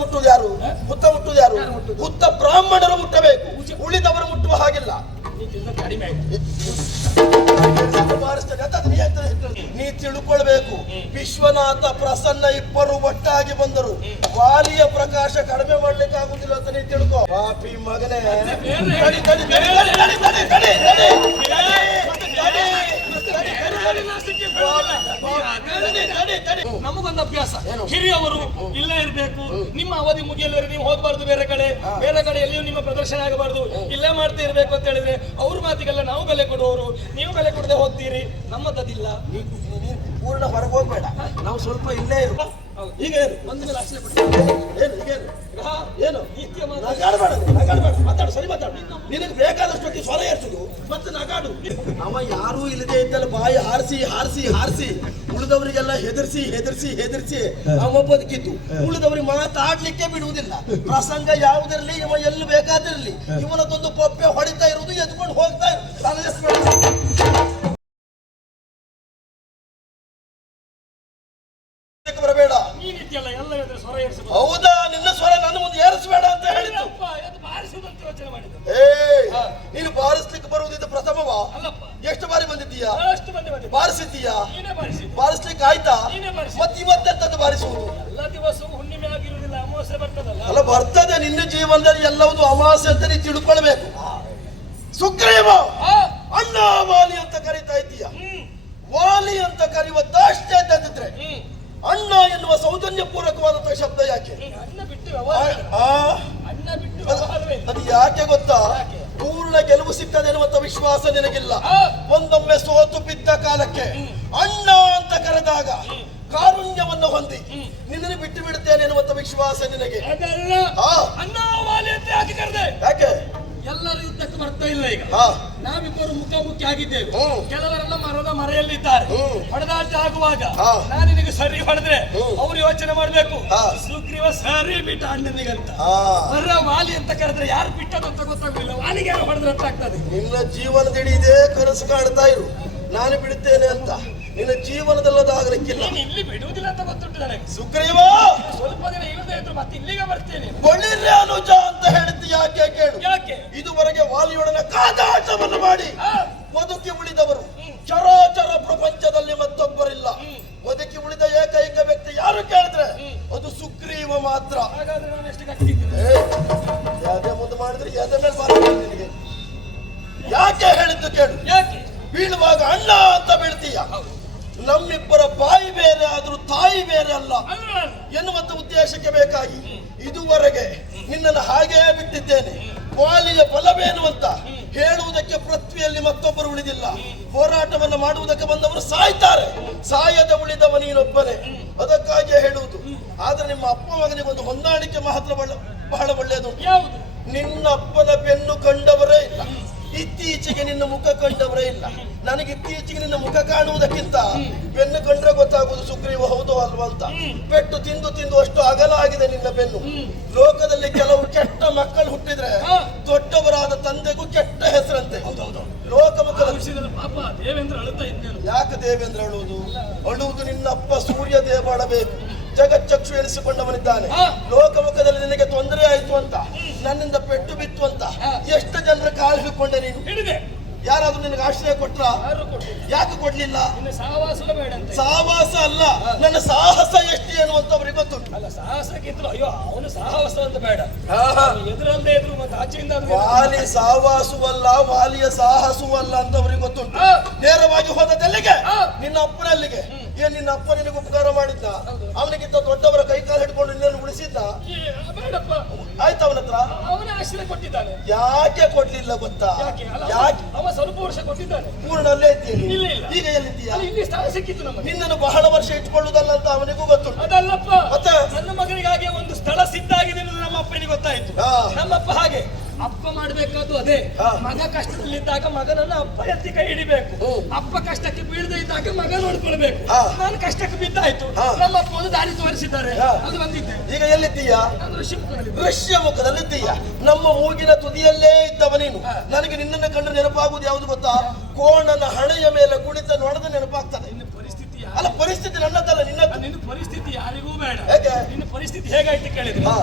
ಮುಟ್ಟುವುದು ಯಾರು? ಹುತ್ತ ಮುಟ್ಟುವುದು ಯಾರು? ಹುತ್ತ ಬ್ರಾಹ್ಮಣರು ಮುಟ್ಟಬೇಕು, ಉಳಿದವರು ಮುಟ್ಟುವ ಹಾಗಿಲ್ಲ. ನೀ ತಿಳ್ಕೊಳ್ಬೇಕು, ವಿಶ್ವನಾಥ ಪ್ರಸನ್ನ ಇಬ್ಬರು ಒಟ್ಟಾಗಿ ಬಂದರು, ವಾಲಿಯ ಪ್ರಕಾಶ ಕಡಿಮೆ ಮಾಡ್ಲಿಕ್ಕೆ ಆಗುದಿಲ್ಲ ಅಂತ ನೀ ತಿಳ್ಕೊ. ಪಾಪಿ ಮಗನೇ, ನಮಗೊಂದು ಅಭ್ಯಾಸ, ಹಿರಿಯವರು ಇಲ್ಲೇ ಇರಬೇಕು, ನಿಮ್ಮ ಅವಧಿ ಮುಗಿಯಲು ನೀವು ಹೋಗಬಾರ್ದು, ಬೇರೆ ಕಡೆ ಎಲ್ಲಿಯೂ ನಿಮ್ಮ ಪ್ರದರ್ಶನ ಆಗಬಾರ್ದು, ಇಲ್ಲೇ ಮಾಡ್ತಾ ಇರ್ಬೇಕು ಅಂತ ಹೇಳಿದ್ರೆ ಅವ್ರ ಮಾತಿಗೆಲ್ಲ ನಾವು ಬೆಲೆ ಕೊಡುವವರು, ನೀವು ಬೆಲೆ ಕೊಡದೆ ಹೋಗ್ತೀರಿ. ನಮ್ಮದಿಲ್ಲ. ಪೂರ್ಣ ಹೊರಗೆ ಹೋಗ್ಬೇಡ, ನಾವು ಸ್ವಲ್ಪ ಇಲ್ಲೇ ಇರು. ಈಗ ಒಂದು ಮೇಲೆ ಆಶ್ರಯ ಏನು ಮಾತಾಡು, ಸರಿ ಮಾತಾಡು. ನಿನಗೆ ಬೇಕಾದಷ್ಟು ಸ್ವರ ಏರ್ಸುದು ಮತ್ತೆ ನಗಾಡು. ಅವ ಯಾರೂ ಇಲ್ಲದೆ ಇದ್ದಲ್ಲ ಬಾಯಿ ಹಾರಿಸಿ ಹಾರಿಸಿ ಹಾರಿಸಿ ಉಳಿದವರಿಗೆಲ್ಲ ಹೆದರ್ಸಿ ಅವ ಬದುಕಿದ್ದು. ಉಳಿದವರಿಗೆ ಮಾತಾಡ್ಲಿಕ್ಕೆ ಬಿಡುವುದಿಲ್ಲ. ಪ್ರಸಂಗ ಯಾವುದಿರಲಿ, ಇವ ಎಲ್ಲಿ ಬೇಕಾದಿರಲಿ, ಇವನದೊಂದು ಪೊಪ್ಪೆ ಹೊಡಿತಾ ಇರುವುದು, ಎದ್ಕೊಂಡು ಹೋಗ್ತಾ ಇರು. ಬರಬೇಡ. ಹೌದಾ, ನಿನ್ನ ಸ್ವರ ನನ್ನ ಮುಂದೆ ಏರಿಸಬೇಡ ಅಂತ ಹೇಳಿದ್ದು. ನೀನು ಬಾರಿಸ್ಲಿಕ್ಕೆ ಬರುವುದಿದ್ದು ಪ್ರಥಮವಾ? ಎಷ್ಟು ಬಾರಿ ಬಂದಿದ್ದೀಯಾ? ಬಾರಿಸಿದ್ದೀಯಾ? ಬಾರಿಸ್ಲಿಕ್ಕೆ ಆಯ್ತಾ? ಮತ್ತೆ ಇವತ್ತೆಂತದ್ದು ಬಾರಿಸುವುದು? ಅಲ್ಲ, ಬರ್ತದೆ ನಿನ್ನ ಜೀವನದಲ್ಲಿ ಎಲ್ಲವುದು ಅಮಾವಾಸ್ಯೆ ಅಂತ ನೀನು ತಿಳ್ಕೊಳ್ಬೇಕು. ಸುಗ್ರೀವ ಅಣ್ಣ ವಾಲಿ ಅಂತ ಕರೀತಾ ಇದ್ದೀಯ. ವಾಲಿ ಅಂತ ಕರೆಯುವತ್ತಷ್ಟೇ ತಂದಿದ್ರೆ ಅಣ್ಣ ಎನ್ನುವ ಸೌಜನ್ಯ ಪೂರ್ವಕವಾದಂತಹ ಶಬ್ದ ಯಾಕೆ? ಅದು ಯಾಕೆ ಗೊತ್ತಾ? ಪೂರ್ಣ ಗೆಲುವು ಸಿಗ್ತದೆ ಎನ್ನುವಂತ ವಿಶ್ವಾಸ ನಿನಗಿಲ್ಲ. ಒಂದೊಮ್ಮೆ ಸೋತು ಬಿದ್ದ ಕಾಲಕ್ಕೆ ಅಣ್ಣ ಅಂತ ಕರೆದಾಗ ಕಾರುಣ್ಯವನ್ನು ಹೊಂದಿ ನಿನ್ನನ್ನು ಬಿಟ್ಟು ಬಿಡುತ್ತೇನೆ ಎನ್ನುವಂತ ವಿಶ್ವಾಸ ನಿನಗೆ. ಯಾಕೆ ಎಲ್ಲರೂ ಯುದ್ಧಕ್ಕೆ ಬರ್ತಾ ಇಲ್ಲ. ಈಗ ನಾವಿಬ್ಬರು ಮುಖಾಮುಖಿ ಆಗಿದ್ದೇವೆ. ಕೆಲವರೆಲ್ಲ ಮರದ ಮರೆಯಲ್ಲಿದ್ದಾರೆ. ಹೊಡೆದಾಟ ಆಗುವಾಗ ನಾನು ನಿನಗೆ ಸರಿ ಹೊಡೆದ್ರೆ ಅವ್ರು ಯೋಚನೆ ಮಾಡ್ಬೇಕು, ಸುಗ್ರೀವ ಸರಿ ಬಿಟ್ಟ ಅಣ್ಣನಿಗಂತ. ಬರ ವಾಲಿ ಅಂತ ಕರೆದ್ರೆ ಯಾರು ಬಿಟ್ಟದಂತ ಗೊತ್ತಾಗುದಿಲ್ಲ, ವಾಲಿಗೆ ಯಾರು ಹೊಡೆದ್ರೆ ಅಂತ ಆಗ್ತದೆ. ನಿನ್ನ ಜೀವನದಲ್ಲಿ ಇದೇ ಕನಸು ಕಾಣ್ತಾ ಇರು, ನಾನು ಬಿಡುತ್ತೇನೆ ಅಂತ. ನಿನ್ನ ಜೀವನದಲ್ಲದಾಗಲಿಕ್ಕಿಲ್ಲ. ಇಲ್ಲಿ ಬಿಡುವುದಿಲ್ಲ ಅಂತ ಗೊತ್ತುಂಟು ನನಗೆ. ಸುಗ್ರೀವ ಸ್ವಲ್ಪ ದಿನ ಇಲ್ಲದೆ ಇದ್ರು ಮತ್ತೆ ಇಲ್ಲಿಗೆ ಬರ್ತೇನೆ. ಬಳಿರ್ಯ ಅನುಜ ಅಂತ ಹೇಳಿದ್ದು ಯಾಕೆ ಕೇಳು. ಯಾಕೆ? ಇದುವರೆಗೆ ವಾಲಿಯೊಡನೆ ಕಾದಾಟವನ್ನು ಮಾಡಿ ಬದುಕಿ ಉಳಿದವರು ಚರಾಚರ ಪ್ರಪಂಚದಲ್ಲಿ ಮತ್ತೊಬ್ಬರಿಲ್ಲ. ಬದುಕಿ ಉಳಿದ ಏಕೈಕ ವ್ಯಕ್ತಿ ಯಾರು ಕೇಳಿದ್ರೆ ಅದು ಸುಗ್ರೀವ ಮಾತ್ರ. ಹಾಗಾದ್ರೆ ನಾನು ಎಷ್ಟು ಗಟ್ಟಿದ್ದೇನೆ. ಯಾವ್ದೇ ಮುಂದೆ ಮಾಡಿದ್ರೆ ಯಾವ್ದೇ ಮೇಲೆ ಮಾತಾಡ್ತೀನಿ ನಿನಗೆ. ಯಾಕೆ ಹೇಳಿದ್ದು ಕೇಳು. ಯಾಕೆ? ಬೀಳುವಾಗ ಅಣ್ಣ ಅಂತ ಬೀಳ್ತೀಯ. ನಮ್ಮಿಬ್ಬರ ಬಾಯಿ ಬೇರೆ ಆದ್ರೂ ತಾಯಿ ಬೇರೆ ಅಲ್ಲ ಎನ್ನುವಂತ ಉದ್ದೇಶಕ್ಕೆ ಬೇಕಾಗಿ ಇದುವರೆಗೆ ನಿನ್ನನ್ನು ಹಾಗೇ ಬಿಟ್ಟಿದ್ದೇನೆ. ವಾಲಿಯ ಬಲವೇನು ಅಂತ ಹೇಳುವುದಕ್ಕೆ ಪೃಥ್ವಿಯಲ್ಲಿ ಮತ್ತೊಬ್ಬರು ಉಳಿದಿಲ್ಲ. ಹೋರಾಟವನ್ನು ಮಾಡುವುದಕ್ಕೆ ಬಂದವರು ಸಾಯ್ತಾರೆ, ಸಾಯದ ಉಳಿದವ ನೀನೊಬ್ಬನೇ. ಅದಕ್ಕಾಗಿಯೇ ಹೇಳುವುದು. ಆದ್ರೆ ನಿಮ್ಮ ಅಪ್ಪ ಮಗನಿಗೆ ಒಂದು ಹೊಂದಾಣಿಕೆ ಮಾತ್ರ ಬಹಳ ಒಳ್ಳೆಯದು. ಯಾವುದು? ನಿನ್ನ ಅಪ್ಪನ ಬೆನ್ನು ಕಂಡವರೇ ಇಲ್ಲ, ಇತ್ತೀಚೆಗೆ ನಿನ್ನ ಮುಖ ಕಂಡವರೇ ಇಲ್ಲ. ನನಗೆ ಇತ್ತೀಚೆಗೆ ನಿನ್ನ ಮುಖ ಕಾಣುವುದಕ್ಕಿಂತ ಬೆನ್ನು ಕಂಡ್ರೆ ಗೊತ್ತಾಗುವುದು ಸುಗ್ರೀವ ಹೌದು ಅಲ್ವಾ ಅಂತ. ಪೆಟ್ಟು ತಿಂದು ತಿಂದು ಅಷ್ಟು ಅಗಲ ಆಗಿದೆ ನಿನ್ನ ಬೆನ್ನು. ಲೋಕದಲ್ಲಿ ಕೆಲವು ಕೆಟ್ಟ ಮಕ್ಕಳು ಹುಟ್ಟಿದ್ರೆ ದೊಡ್ಡವರಾದ ತಂದೆಗೂ ಕೆಟ್ಟ ಹೆಸರಂತೆ. ಲೋಕಮುಖ ಪಾಪ ದೇವೇಂದ್ರ ಅಳುತ್ತಾ ಇದ್ದೇನೆ. ಯಾಕೆ ದೇವೇಂದ್ರ ಅಳುವುದು? ನಿನ್ನ ಅಪ್ಪ ಸೂರ್ಯ ದೇವ ಅಳಬೇಕು. ಜಗಚ್ಚಕ್ಷು ಎನಿಸಿಕೊಂಡವನಿದ್ದಾನೆ. ಲೋಕಮುಖದಲ್ಲಿ ನಿನಗೆ ತೊಂದರೆ ಆಯ್ತು ಅಂತ, ನನ್ನಿಂದ ಪೆಟ್ಟು ಬಿತ್ತು ಅಂತ ಎಷ್ಟು ಜನರ ಕಾಲು ಹಿಡ್ಕೊಂಡೆ ನೀನು. ಯಾರಾದ್ರೂ ನಿನಗೆ ಆಶ್ರಯ ಕೊಟ್ರ? ಯಾಕೆ ಕೊಡ್ಲಿಲ್ಲ? ಸಾವಾಸ ಅಲ್ಲ, ನನ್ನ ಸಾಹಸ ಎಷ್ಟು ಎನ್ನುವಂತವ್ರಿಗೆ ಗೊತ್ತುಂಟು. ಅಲ್ಲ, ಸಾಹಸಕ್ಕಿದ್ರು ಅಯ್ಯೋ ಅವನು ಸಾಹಸ ಅಂತ ಬೇಡ, ಎದುರಲ್ಲೇ ಇದ್ರು ಮತ್ತೆ ಆಚೆಯಿಂದ. ವಾಲಿ ಸಾವಾಸುವಲ್ಲ, ವಾಲಿಯ ಸಾಹಸುವಲ್ಲ ಅಂತವ್ರಿಗೆ ಗೊತ್ತುಂಟು. ನೇರವಾಗಿ ಹೋದದೆಲ್ಲಿಗೆ? ನಿನ್ನ ಅಪ್ಪನಲ್ಲಿಗೆ. ಏನ್ ನಿನ್ನ ಅಪ್ಪ ನಿನಗೆ ಉಪಕಾರ ಮಾಡಿದ್ದ? ಅವನಿಗಿಂತ ದೊಡ್ಡವರ ಕೈಕಾಲು ಹಿಡ್ಕೊಂಡು ನಿನ್ನನ್ನು ಉಳಿಸಿದ್ದ? ಬೇಡಪ್ಪ. ಆಯ್ತು, ಅವನ ಹತ್ರ ಅವನೇ ಆಶ್ರಯ ಕೊಟ್ಟಿದ್ದಾನೆ. ಯಾಕೆ ಕೊಡ್ಲಿಲ್ಲ ಗೊತ್ತಾ? ಯಾಕೆ? ಅವ ಸ್ವಲ್ಪ ವರ್ಷ ಕೊಟ್ಟಿದ್ದಾನೆ. ಪೂರ್ಣ ಅಲ್ಲೇ ಇದ್ದೀನಿ. ಈಗ ಎಲ್ಲಿದ್ದೀಯಾ? ಇಲ್ಲಿ ಸ್ಥಳ ಸಿಕ್ಕಿತ್ತು ನಮಗೆ. ನಿನ್ನನ್ನು ಬಹಳ ವರ್ಷ ಇಟ್ಕೊಳ್ಳುದಲ್ಲ ಅಂತ ಅವನಿಗೂ ಗೊತ್ತುಂಟು. ಅದಲ್ಲಪ್ಪ, ಮತ್ತೆ ನನ್ನ ಮಗನಿಗಾಗಿ ಒಂದು ಸ್ಥಳ ಸಿದ್ಧ ಆಗಿದೆ ಅನ್ನೋದು ನಮ್ಮ ಅಪ್ಪನಿಗೆ ಗೊತ್ತಾಯ್ತು. ನಮ್ಮಪ್ಪ ಹಾಗೆ ಅಪ್ಪ ಮಾಡ್ಬೇಕಾದ್ದು ಅದೇ. ಮಗ ಕಷ್ಟದಲ್ಲಿದ್ದಾಗ ಮಗನನ್ನ ಅಪ್ಪ ಎತ್ತಿ ಕೈ ಹಿಡಿಬೇಕು. ಅಪ್ಪ ಕಷ್ಟಕ್ಕೆ ಬೀಳದೆ ಇದ್ದಾಗ ಮಗ ನೋಡ್ಕೊಳ್ಬೇಕು. ನಾನು ಕಷ್ಟಕ್ಕೆ ಬಿದ್ದಾಯ್ತು, ನಮ್ಮಪ್ಪ ಒಂದು ದಾರಿ ತೋರಿಸಿದ್ದಾರೆ, ಅದು ಬಂದಿದ್ದೆ. ಈಗ ಎಲ್ಲಿದ್ದೀಯಾ? ದೃಶ್ಯ ಮುಖದಲ್ಲಿದ್ದೀಯ. ನಮ್ಮ ಮೂಗಿನ ತುದಿಯಲ್ಲೇ ಇದ್ದವ ನೀನು. ನನಗೆ ನಿನ್ನನ್ನು ಕಂಡು ನೆನಪಾಗುವುದು ಯಾವುದು ಗೊತ್ತಾ? ಕೋಣನ ಹಣೆಯ ಮೇಲೆ ಕುಳಿತ ನೋಡದ ನೆನಪಾಗ್ತದೆ. ಪರಿಸ್ಥಿತಿ ಅಲ್ಲ ಪರಿಸ್ಥಿತಿ ನನ್ನದಲ್ಲ ನಿನ್ನದು. ನಿನ್ನ ಪರಿಸ್ಥಿತಿ ಯಾರಿಗೂ ಬೇಡ. ಹೇಗೆ? ನಿನ್ನ ಪರಿಸ್ಥಿತಿ ಹೇಗಾಯ್ತು ಕೇಳಿದ್ರೆ ಹಾ.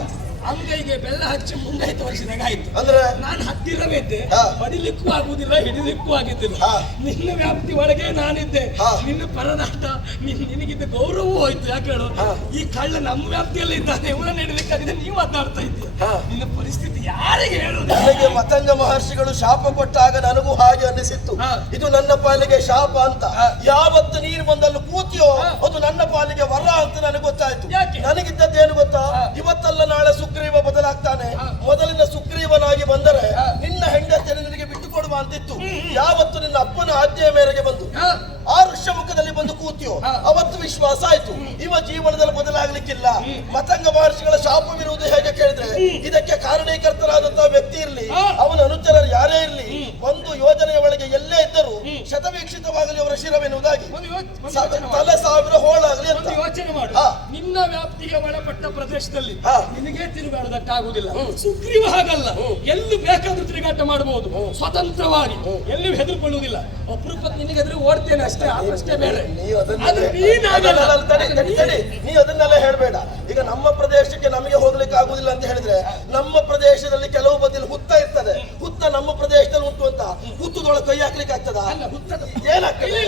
ಅಂಗೈಗೆ ಬೆಲ್ಲ ಹಚ್ಚಿ ಮುಂಗಾಯ್ತು ವರ್ಷದಾಗ ಆಯ್ತು. ಅಂದ್ರೆ ನಾನು ಹತ್ತಿರವಿದ್ದೆ, ಹಾ. ಬಡಿಲಿಕ್ಕೂ ಆಗುದಿಲ್ಲ, ಹಿಡಿಲಿಕ್ಕೂ ಆಗಿದ್ದಿಲ್ಲ. ಹಾ. ನಿನ್ನ ವ್ಯಾಪ್ತಿ ಒಳಗೆ ನಾನಿದ್ದೆ. ಹಾ. ನಿನ್ನ ಪರದಾಟ, ನಿನಗಿದ್ದ ಗೌರವವೂ ಹೋಯ್ತು. ಯಾಕೆ ಹೇಳು, ಹಾ. ಈ ಕಳ್ಳ ನಮ್ಮ ವ್ಯಾಪ್ತಿಯಲ್ಲಿ ಇದ್ದಾನೆ, ಇವನನ್ನು ಹಿಡಿಲಿಕ್ಕಾಗಿದೆ, ನೀವು ಮಾತಾಡ್ತಾ ಇದ್ದೀಯ. ಹಾ. ನಿನ್ನ ಪರಿಸ್ಥಿತಿ ಯಾರಿಗೆ ಹೇಳುದು? ನನಗೆ ಮತಂಗ ಮಹರ್ಷಿಗಳು ಶಾಪ ಕೊಟ್ಟಾಗ ನನಗೂ ಹಾಗೆ ಅನಿಸಿತ್ತು. ಹಾ. ಇದು ನನ್ನ ಪಾಲಿಗೆ ಶಾಪ ಅಂತ. ಹಾ. ಯಾವತ್ತು ನೀನು ಬಂದಲ್ಲಿ ಕೂತಿಯೋ ಹಾ. ಅದು ನನ್ನ ಪಾಲಿಗೆ ವರ ಅಂತ ನನಗೆ ಗೊತ್ತಾಯ್ತು. ಯಾಕೆ? ನನಗಿದ್ದದ್ದೇನು ಗೊತ್ತಾ, ಹಾ. ಇವತ್ತಲ್ಲ ನಾಳೆ ಸುಗ್ರೀವ ಬದಲಾಗ್ತಾನೆ. ಹಾ. ಮೊದಲಿನ ಸುಗ್ರೀವನಾಗಿ ಬಂದರೆ ಹಾ. ನಿನ್ನ ಹೆಂಡತಿಯನ್ನು ನಿನಗೆ ಬಿಟ್ಟು ಕೊಡುವ ಅಂತಿತ್ತು. ಯಾವತ್ತು ನಿನ್ನ ಅಪ್ಪನ ಆಜ್ಞೆಯ ಮೇರೆಗೆ ಬಂದು ಹಾ. ಆ ಋಷ್ಯಮುಖದಲ್ಲಿ ಬಂದು ಕೂತಿಯೋ ಹಾ. ಅವತ್ತು ವಿಶ್ವಾಸ ಆಯ್ತು ಇವ ಜೀವನದಲ್ಲಿ ಬದಲಾಗ್ಲಿಕ್ಕಿಲ್ಲ. ಮತಂಗ ಮಹರ್ಷಿಗಳ ಶಾಪವಿರುವುದು ಹೇಗೆ ಕೇಳಿದ್ರೆ, ಇದಕ್ಕೆ ಕಾರಣೀಕರ್ತರಾದಂತಹ ವ್ಯಕ್ತಿ ಇರ್ಲಿ, ಹಾ. ಅವನ ಅನುಚರರು ಯಾರೇ ಇರ್ಲಿ, ಒಂದು ಯೋಜನೆಯ ಒಳಗೆ ಎಲ್ಲೇ ಇದ್ದರೂ ಶತವೀಕ್ಷಿತವಾಗಲಿ ಅವರ ಶಿರವೆನ್ನುವುದಾಗಿ, ತಲೆ ಸಾವಿರ ಹೋಳಾಗಲಿ ಅಂತ. ಒಂದು ಯೋಚನೆ ಮಾಡು. ಹಾ. ನಿನ್ನ ವ್ಯಾಪ್ತಿಗೆ ಒಳಪಟ್ಟ ಪ್ರದೇಶದಲ್ಲಿ ಹಾ. ನಿನಗೆ ತಿರುಗಾಡೋದಕ್ಕಾಗುದಿಲ್ಲ. ಸುಗ್ರೀವ ಹಾಗಲ್ಲ, ಎಲ್ಲಿ ಬೇಕಾದ್ರೂ ತಿರುಗಾಟ ಮಾಡಬಹುದು ಸ್ವತಂತ್ರವಾಗಿ, ಎಲ್ಲಿಯೂ ಹೆದರ್ಕೊಳ್ಳುವುದಿಲ್ಲ. ಅಪರೂಪಕ್ಕೆ ನಿನಗೆ ಎದುರು ಓಡ್ತೇನೆ ಅಷ್ಟೇ, ಅಷ್ಟೇ ಬೇರೆ. ಅದು ನೀನಾಗಲ್ಲ. ನೀ ಅದನ್ನೆಲ್ಲ ಹೇಳ್ಬೇಡ. ಈಗ ನಮ್ಮ ಪ್ರದೇಶಕ್ಕೆ ನಮಗೆ ಹೋಗ್ಲಿಕ್ಕೆ ಆಗುದಿಲ್ಲ ಅಂತ ಹೇಳಿದ್ರೆ, ನಮ್ಮ ಪ್ರದೇಶದಲ್ಲಿ ಕೆಲವು ಬದಿಯಲ್ಲಿ ಹುತ್ತ ಇರ್ತದೆ. ಹುತ್ತ ನಮ್ಮ ಪ್ರದೇಶದಲ್ಲಿ ಉಂಟು ಅಂತ ಹುತ್ತದೊಳಗೆ ಕೈ ಹಾಕ್ಲಿಕ್ಕೆ ಆಗ್ತದ? ಹುತ್ತದ ಏನಾಗ್ತದೆ?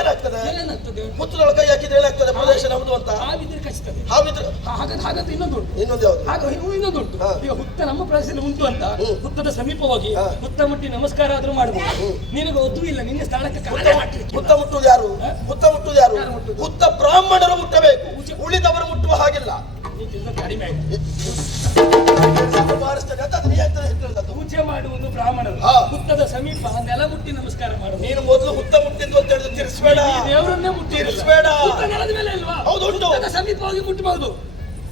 ಏನಾಗ್ತದೆ? ಏನಾಗ್ತದೆ? ಹುತ್ತದೊಳಗೆ ಕೈ ಹಾಕಿದ್ರೆ ಏನಾಗ್ತದೆ? ಪ್ರದೇಶ ನಮ್ದು ಅಂತ ಹಾವಿದ್ರೆ ಕಚ್ತದೆ. ಹಾವಿದ್ರೆ ಹಾಗಾದ್ರೆ ಇನ್ನೊಂದುಂಟು. ಇನ್ನೊಂದು ಯಾವ್ದು? ಹಾಗೆ ಇನ್ನೊಂದುಂಟು. ಹಾ. ಈಗ ಹುತ್ತ ನಮ್ಮ ಪ್ರದೇಶದಲ್ಲಿ ಉಂಟು ಅಂತ ಹುತ್ತದ ಸಮೀಪ ಹೋಗಿ ಹಾ. ಹುತ್ತ ಮುಟ್ಟಿ ನಮಸ್ಕಾರ ಆದ್ರೂ ಮಾಡಬಹುದು. ನಿನಗೆ ಒದ್ದು ಇಲ್ಲ, ನಿನ್ನ ಸ್ಥಳಕ್ಕೆ ಕಾಲ ಹಾಕ್ಲಿಕ್ಕೆ. ಹುತ್ತ ಮುಟ್ಟುವುದು ಯಾರು? ಹುತ್ತ ಮುಟ್ಟುವುದು ಯಾರು? ಹುತ್ತ ಬ್ರಾಹ್ಮಣರು ಮುಟ್ಟಬೇಕು, ಉಳಿದವರು ಮುಟ್ಟುವ ಹಾಗಿಲ್ಲ. ಕಡಿಮೆ ಆಯ್ತು. ಪೂಜೆ ಮಾಡುವುದು ಬ್ರಾಹ್ಮಣರು. ಹಾ. ಹುತ್ತದ ಸಮೀಪ ನೆಲ ಮುಟ್ಟಿ ನಮಸ್ಕಾರ ಮಾಡುವುದು. ನೀನು ಮೊದಲು ಹುತ್ತ ಮುಟ್ಟಿದ್ದು ಅಂತ ಹೇಳಿದ್ರೆ ತಿರ್ಸ್ಬೇಡ, ದೇವರನ್ನೇ ಮುಟ್ಟಿ ತಿರ್ಸ್ಬೇಡ. ಹುತ್ತ ನೆಲದ ಮೇಲೆ ಇಲ್ವಾ? ಹೌದು, ಉಂಟು. ಹುತ್ತದ ಸಮೀಪ ಹೋಗಿ ಮುಟ್ಟಬಹುದು.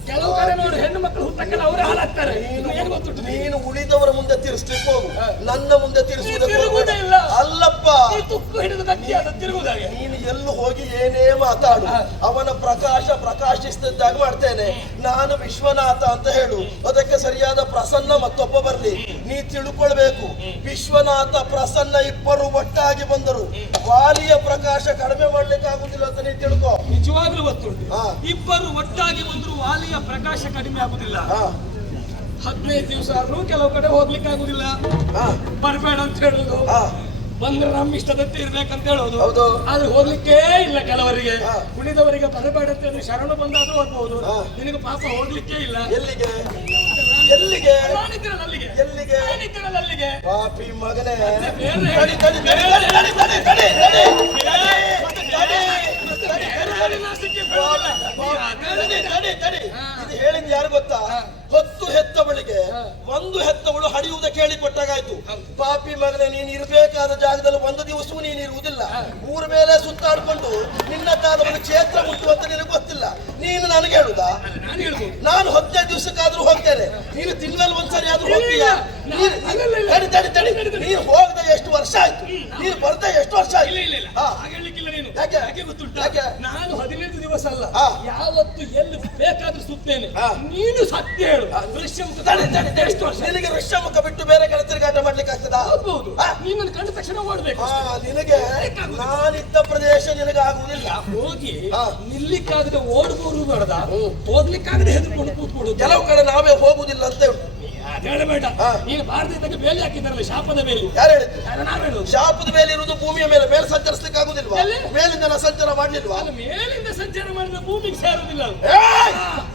ಕೆಲವು ಕಡೆ ನೋಡಿ ಹೆಣ್ಣು ಮಕ್ಕಳು ಹುತ್ತಕ್ಕೆಲ್ಲ ಅವರೇ ಹಾಲಾಗ್ತಾರೆ. ಏನು ಗೊತ್ತುಂಟು? ನೀನು ಉಳಿದವರ ಮುಂದೆ ತಿರ್ಸ್ಲಿಕ್ಕೆ ಹೋಗು, ನನ್ನ ಮುಂದೆ ತಿರ್ಸುವುದಕ್ಕೆ ತಿರುಗುವುದೇ ಇಲ್ಲ. ಅಲ್ಲಪ್ಪ, ಈ ತುಕ್ಕು ಹಿಡಿದು ಗಟ್ಟಿಯಾದ ತಿರುಗುದಾಗೆ. ನೀನು ಎಲ್ಲೂ ಹೋಗಿ ಏನೇ ಮಾತಾಡು, ಅವನ ಪ್ರಕಾಶಿಸಿದಾಗ ಮಾಡ್ತೇನೆ. ನಾನು ವಿಶ್ವನಾಥ ಅಂತ ಹೇಳು, ಅದಕ್ಕೆ ಸರಿಯಾದ ಪ್ರಸನ್ನ ಮತ್ತೊಬ್ಬ ಬರ್ಲಿ. ನೀ ತಿಳ್ಕೊಳ್ಬೇಕು, ವಿಶ್ವನಾಥ ಪ್ರಸನ್ನ ಇಬ್ಬರು ಒಟ್ಟಾಗಿ ಬಂದರು ವಾಲಿಯ ಪ್ರಕಾಶ ಕಡಿಮೆ ಮಾಡ್ಲಿಕ್ಕೆ ಆಗುದಿಲ್ಲ ಅಂತ ನೀ ತಿಳ್ಕೊ. ನಿಜವಾಗ್ಲೂ ಗೊತ್ತುಂಟು, ಹಾ. ಇಬ್ಬರು ಒಟ್ಟಾಗಿ ಬಂದ್ರು ವಾಲಿಯ ಪ್ರಕಾಶ ಕಡಿಮೆ ಆಗುದಿಲ್ಲ. ಹಾ. 15 ದಿವಸ ಆದ್ರೂ ಕೆಲವು ಕಡೆ ಹೋಗ್ಲಿಕ್ಕೆ ಆಗುದಿಲ್ಲ. ಹಾ. ಬರ್ಬೇಡ ಅಂತ ಹೇಳುದು, ಹಾ. ಬಂದ್ರೆ ನಮ್ಮ ಇಷ್ಟದಂತೆ ಇರ್ಬೇಕಂತ ಹೇಳೋದು. ಹೌದು. ಆದ್ರೆ ಹೋಗ್ಲಿಕ್ಕೆ ಇಲ್ಲ ಕೆಲವರಿಗೆ. ಹಾ. ಉಳಿದವರಿಗೆ ಬರಬೇಡ ಅಂತ ಹೇಳಿ ಶರಣು ಬಂದಾದ್ರೂ ಹೋಗ್ಬಹುದು. ಹಾ. ನಿನಗೆ ಪಾಪ ಹೋಗ್ಲಿಕ್ಕೆ ಇಲ್ಲ. ಎಲ್ಲಿಗೆ? ಎಲ್ಲಿಗೆ? ನಾನಿದ್ದೀರಲ್ಲ ಅಲ್ಲಿಗೆ. ಎಲ್ಲಿಗೆ? ನಾನಿದ್ದೀರಲ್ಲ ಅಲ್ಲಿಗೆ. ಪಾಪಿ ಮಗನೇ, ಬೇರೆ- ತಡಿ, ತಡಿ, ತಡಿ, ತಡಿ, ತಡಿ, ತಡಿ, ತಡಿ, ತಡಿ. ನಾಶಕ್ಕೆ ಬಿಡುವುದಿಲ್ಲ. ತಡಿ. ಇದು ಹೇಳಿದ್ ಯಾರು ಗೊತ್ತಾ? 10 ಹೆತ್ತವಳಿಗೆ 1 ಹೆತ್ತವಳು ಹಡಿಯುವುದಕ್ಕೆ ಹೇಳಿಕೊಟ್ಟಾಗಾಯ್ತು. ಪಾಪಿ ಮಗನೇ, ನೀನು ಇರಬೇಕಾದ ಜಾಗದಲ್ಲಿ 1 ದಿವಸವೂ ನೀನು ಇರುವುದಿಲ್ಲ. ಊರ ಮೇಲೆ ಸುತ್ತಾಡ್ಕೊಂಡು ನಿನ್ನದಾದ ಒಂದು ಕ್ಷೇತ್ರ ಮುಟ್ಟುವಂತ ನಿನಗೆ ಗೊತ್ತಿಲ್ಲ. ನೀನು ನನಗೆ ಹೇಳುದಾ? ನಾನು ಹೇಳ್ಬೋದು. ನಾನು 15 ದಿವಸಕ್ಕಾದ್ರೂ ಹೋಗ್ತೇನೆ, ನೀನು ತಿಂಗಳಲ್ಲಿ ಒಂದ್ಸರಿ ಆದ್ರೂ ಹೋಗ್ತೀಯಾ? ನೀನು ಹೋಗದ ಎಷ್ಟು ವರ್ಷ ಆಯ್ತು? ನೀನು ಬರ್ದ ಎಷ್ಟು ವರ್ಷ ಆಯ್ತು? ಇಲ್ಲ. ಹಾ. ಹಾಗೆ ಹೇಳ್ಲಿಕ್ಕಿಲ್ಲ ನೀನು. ಯಾಕೆ? ಯಾಕೆ ಗೊತ್ತುಂಟಾ? ಯಾಕೆ? ನಾನು 15 ದಿವಸ ಅಲ್ಲ, ಹಾ. ಯಾವತ್ತು ಎಲ್ಲಿ ಬೇಕಾದ್ರೂ ಸುತ್ತೇನೆ. ಹಾ. ನೀನು ಸತ್ಯ ಹೇಳು. ಎಷ್ಟು ವರ್ಷ? ನಿನಗೆ ಋಷ್ಯಮುಖ ಬಿಟ್ಟು ಬೇರೆ ಕಡೆ ತಿರುಗಾಟ ಮಾಡ್ಲಿಕ್ಕೆ ಆಗ್ತದಾ? ಆಗ್ಬಹುದು. ಹಾ. ನೀನನ್ನು ಕಂಡ ತಕ್ಷಣ ಓಡ್ಬೇಕು. ನಿನಗೆ ನಾನಿದ್ದ ಪ್ರದೇಶ ನಿನಗೆ ಆಗುವುದಿಲ್ಲ. ಹೋಗಿ ಹಾ. ನಿಲ್ಲಿಕ್ಕಾಗದೆ ಓಡ್ಬೋದು ಬೇಡದ, ಹೋಗ್ಲಿಕ್ಕಾಗದೆ ಹೆದರ್ಕೊಂಡು ಕೂತ್ಕೊಡುದು. ಕೆಲವು ಕಡೆ ನಾವೇ ಹೋಗುದಿಲ್ಲ ಅಂತ ಉಂಟು. ಅದ್ ಹೇಳಬೇಡ. ಹಾ. ನೀನು ಭಾರತದಾಗ ಬೇಲಿ ಹಾಕಿದಾರಲ್ಲ, ಶಾಪದ ಬೇಲಿ. ಯಾರು ಹೇಳಿದ್ದು? ನಾವ್ ಹೇಳುದು. ಶಾಪದ ಮೇಲೆ ಇರುವುದು ಭೂಮಿಯ ಮೇಲೆ ಸಂಚರಿಸ್ಲಿಕ್ಕೆ ಆಗುದಿಲ್ವಾ? ಎಲ್ಲಿ? ಮೇಲಿಂದ ನಾ ಸಂಚಾರ ಮಾಡ್ಲಿಲ್ವಾ? ಅದು ಮೇಲಿಂದ ಸಂಚಾರ ಮಾಡಿದ ಭೂಮಿಗೆ ಸೇರುವುದಿಲ್ಲ ಅದು. ಏಯ್!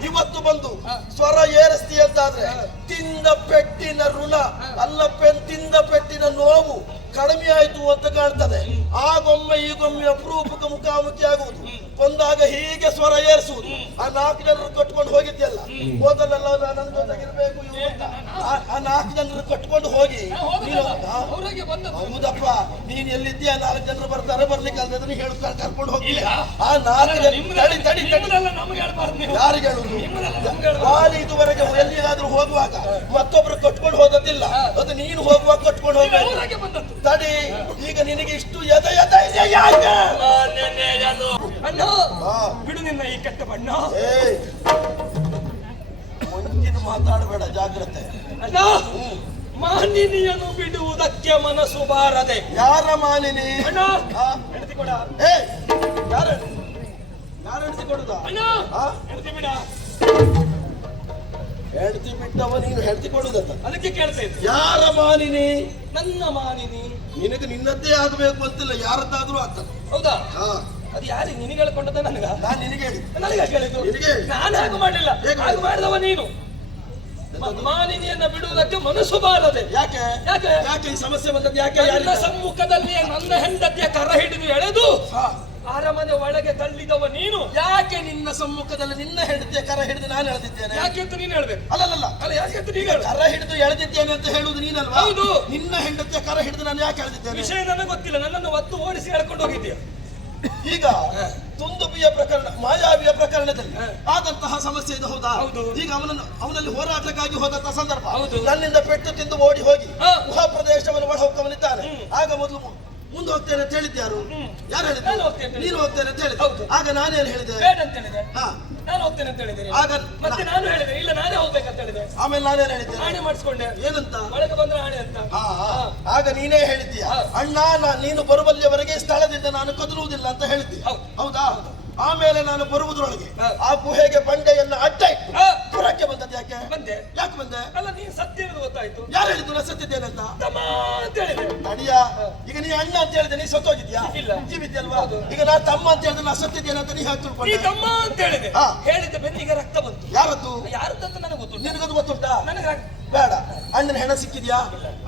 ಇವತ್ತು ಬಂದು ಸ್ವರ ಏರಿಸ್ತಿ ಅಂತಾದ್ರೆ ತಿಂದ ಪೆಟ್ಟಿನ ಋಣ ಅಲ್ಲಪ್ಪೆನ್, ತಿಂದ ಪೆಟ್ಟಿನ ನೋವು ಕಡಿಮೆ ಆಯ್ತು ಅಂತ ಕಾಣ್ತದೆ. ಆಗೊಮ್ಮೆ ಈಗೊಮ್ಮೆ ಅಪರೂಪಕ್ಕೆ ಮುಖಾಮುಖಿ ಆಗುವುದು. ಬಂದಾಗ ಹೀಗೆ ಸ್ವರ ಏರಿಸುವುದು. ಆ 4 ಜನರು ಕಟ್ಕೊಂಡು ಹೋಗಿದ್ಯಲ್ಲ, ಹೋದಲ್ಲೆಲ್ಲ ನನ್ನ ಜೊತೆಗಿರ್ಬೇಕು ಇವ್ರು ಅಂತ. ಆ 4 ಜನರು ಕಟ್ಕೊಂಡು ಹೋಗಿ ನೀನು ಅವ್ರಿಗೆ ಬಂದದ್ದು. ಹೌದಪ್ಪ, ನೀನ್ ಎಲ್ಲಿದ್ದೀಯ? 4 ಜನರು ಬರ್ತಾರೆ, ಬರ್ಲಿಕ್ಕೆ ಅಲ್ದ್ರೆ ಹೇಳ್ಕೊಂಡು ಕರ್ಕೊಂಡು ಹೋಗಿಲ್ಲ. ಆ 4 ಜನ ತಡಿ ನಿಮ್ಮದೆಲ್ಲ ನಮ್ಗೆ ಹೇಳ್ಬಾರ್ದು ನೀವು. ಯಾರಿಗೆ ಹೇಳುದು? ನಿಮ್ಮದೆಲ್ಲ ನಮ್ಗೆ ಹೇಳ್ಬಾರ್ದು. ವಾಲಿ ಇದುವರೆಗೆ ಎಲ್ಲಿಗಾದ್ರೂ ಹೋಗುವಾಗ ಮತ್ತೊಬ್ರು ಕಟ್ಕೊಂಡು ಹೋದದ್ದಿಲ್ಲ, ಅದು ನೀನು ಹೋಗುವಾಗ ಕಟ್ಕೊಂಡು ಹೋಗ್ಬೇಕು. ಅವ್ರಿಗೆ ಬಂದದ್ದು. ತಡಿ, ಈಗ ನಿನಗೆ ಇಷ್ಟು ಎದ ಇದೆ ಯಾಕೆ? ಅಣ್ಣ, ಹಾ. ಬಿಡು ನಿನ್ನ ಈ ಕೆಟ್ಟ ಬಣ್ಣ. ಏಯ್, ಮುಂಚಿನ ಮಾತಾಡಬೇಡ, ಜಾಗ್ರತೆ. ಅಣ್ಣ, ಮಾನಿನಿಯನ್ನು ಬಿಡುವುದಕ್ಕೆ ಮನಸ್ಸು ಬಾರದೆ. ಯಾರ ಮಾನಿನಿ? ಅಣ್ಣ, ಹಾ? ಹೆಂಡತಿ ಕೊಡ. ಏಯ್, ಯಾರು ಯಾರು ಹೆಂಡತಿ ಕೊಡುದ? ಅಣ್ಣ ಹೆಂಡತಿ ಬಿಡ. ಹೆಂಡತಿ ಬಿಟ್ಟವ ನೀನು ಹೆಂಡತಿ ಕೊಡುದಲ್ಲ. ಅದಕ್ಕೆ ಕೇಳ್ತಾ ಇದ್ದೆ. ಯಾರ ಮಾನಿನಿ? ನನ್ನ ಮಾನಿನಿ. ನಿನಗೆ ನಿನ್ನದ್ದೇ ಆಗ್ಬೇಕು ಅಂತಿಲ್ಲ, ಯಾರದ್ದಾದ್ರೂ ಆಗ್ತದೆ. ಹೌದಾ? ಹಾ, ಅದು ಯಾರಿಗೆ ನಿನಗೆ ಹೇಳ್ಕೊಂಡದ? ನನಗ? ನಾನು ನಿನಗೆ ಹೇಳಿ. ನನಗೆ ಹೇಳಿದ್ದು ನಿನಗೆ ಹೇಳಿ. ನಾನು ಹಾಗೆ ಮಾಡಲಿಲ್ಲ. ಹಾಗೆ ಮಾಡಿದವ ನೀನು. ಮಾನಿನಿಯನ್ನ ಬಿಡುವುದಕ್ಕೆ ಮನಸ್ಸು ಬಾರದೆ. ಯಾಕೆ ಯಾಕೆ ಯಾಕೆ ಈ ಸಮಸ್ಯೆ ಬಂದದ್ದು? ಯಾಕೆ? ನನ್ನ ಸಮ್ಮುಖದಲ್ಲಿ ನನ್ನ ಹೆಂಡತಿಯ ಕರ ಹಿಡಿದು ಎಳೆದು ಹಾ, ಅರಮನೆ ಒಳಗೆ ತಳ್ಳಿದವ ನೀನು. ಯಾಕೆ ನಿನ್ನ ಸಮ್ಮುಖದಲ್ಲಿ ನಿನ್ನ ಹೆಂಡತಿಯ ಕರ ಹಿಡಿದು ನಾನು ಎಳೆದಿದ್ದೇನೆ? ಯಾಕೆ ಅಂತ ನೀನು ಹೇಳ್ಬೇಕು. ಅಲ್ಲಲ್ಲ, ಅಲ್ಲ ಯಾಕೆ ಅಂತ ನೀನು ಹೇಳು. ಕರ ಹಿಡಿದು ಎಳೆದಿದ್ದೇನೆ ಅಂತ ಹೇಳುವುದು ನೀನಲ್ವಾ? ಹೌದು. ನಿನ್ನ ಹೆಂಡತಿಯ ಕರ ಹಿಡಿದು ನಾನು ಯಾಕೆ ಎಳೆದಿದ್ದೇನೆ? ವಿಷಯ ನನಗೆ ಗೊತ್ತಿಲ್ಲ. ನನ್ನನ್ನು ಒತ್ತು ಓಡಿಸಿ ಎಳ್ಕೊಂಡು ಹೋಗಿದ್ದೀಯ. ಈಗ ತುಂದುಬಿಯ ಪ್ರಕರಣ, ಮಾಯಾವಿಯ ಪ್ರಕರಣದಲ್ಲಿ ಆದಂತಹ ಸಮಸ್ಯೆ ಇದು. ಹೌದಾ? ಹೌದು. ಈಗ ಅವನಲ್ಲಿ ಹೋರಾಟಕ್ಕಾಗಿ ಹೋದಂತಹ ಸಂದರ್ಭ. ಹೌದು. ನನ್ನಿಂದ ಪೆಟ್ಟು ತಿಂದು ಓಡಿ ಹೋಗಿ ಹಾ. ಗುಹಾ ಪ್ರದೇಶವನ್ನು ಒಳ ಹೋಗ್ತವನಿದ್ದಾನೆ. ಆಗ ಮೊದಲು ಮುಂದೆ ಹೋಗ್ತೇನೆ ಅಂತ ಹೇಳಿದ್ಯಾರು? ಯಾರು ನಾನು ಹೇಳಿದ್ರು? ಹೋಗ್ತೇನೆ ಅಂತ ನೀನು ಹೋಗ್ತೇನೆ ಅಂತ ಹೇಳಿದೆ. ಹೌದು. ಆಗ ನಾನೇನು ಹೇಳಿದೆ? ಬೇಡ ಅಂತ ಹೇಳಿದೆ. ಹಾ, ನಾನು ಹೋಗ್ತೇನೆ ಅಂತ ಹೇಳಿದೆ. ಆಗ ಮತ್ತೆ ನಾನು ಹೇಳಿದೆ ಇಲ್ಲ ನಾನೇ ಹೋಗ್ಬೇಕಂತ ಹೇಳಿದೆ. ಆಮೇಲೆ ನಾನೇನು ಹೇಳಿದ್ದೇನೆ? ಆಣೆ ಮಾಡಿಸ್ಕೊಂಡೆ. ಏನಂತ? ಒಳಗೆ ಬಂದ್ರೆ ಆಣೆ ಅಂತ. ಹಾ, ಆಗ ನೀನೇ ಹೇಳಿದ್ದೀಯ, ಹಾ. ಅಣ್ಣ ನೀನು ಬರುವಲ್ಲಿಯವರೆಗೆ ಸ್ಥಳದಿಂದ ನಾನು ಕದರುವುದಿಲ್ಲ ಅಂತ ಹೇಳಿದ್ದೆ. ಹೌದು. ಹೌದಾ? ಆಮೇಲೆ ನಾನು ಬರುವುದರೊಳಗೆ ಹಾ. ಆ ಗುಹೆಗೆ ಬಂಡೆಯನ್ನ ಅಡ್ಡ ಇಟ್ಟು ಹಾ. ಪುರಕ್ಕೆ ಬಂದದ್ದು ಯಾಕೆ? ಬಂದೆ. ಯಾಕೆ ಬಂದೆ? ಅಲ್ಲ ನೀನ್ ಸತ್ಯ ಅನ್ನೋದು ಗೊತ್ತಾಯ್ತು. ಯಾರು ಹೇಳಿದ್ದು ನಾನು ಸತ್ತಿದ್ದೇನಂತ? ತಮ್ಮ ಅಂತ ಹೇಳಿದೆ. ತಡಿಯ, ಈಗ ನೀ ಅಣ್ಣ ಅಂತ ಹೇಳಿದೆ, ನೀ ಸತ್ತೋಗಿದ್ಯಾ? ಇಲ್ಲ. ಜೀವಿದ್ಯಲ್ವಾ? ಹೌದು. ಈಗ ನಾನು ತಮ್ಮ ಅಂತ ಹೇಳಿದ್ರೆ ನಾನು ಸತ್ತಿದ್ದೇನೆ ಅಂತ ನೀ ಹಾಕಿ ನೀ ತಿಳ್ಕೊಂಡೆ. ತಮ್ಮ ಅಂತ ಹೇಳಿದೆ. ಹಾ. ಹೇಳಿದ ಬೆನ್ನಿಗೆ ರಕ್ತ ಬಂತು. ಯಾರದ್ದು? ಯಾರದಂತ ನನಗೆ ಗೊತ್ತು. ನಿನಗದು ಗೊತ್ತುಂಟಾ? ನನಗೆ ಬೇಡ. ಅಣ್ಣನ ಹೆಣ ಸಿಕ್ಕಿದ್ಯಾ?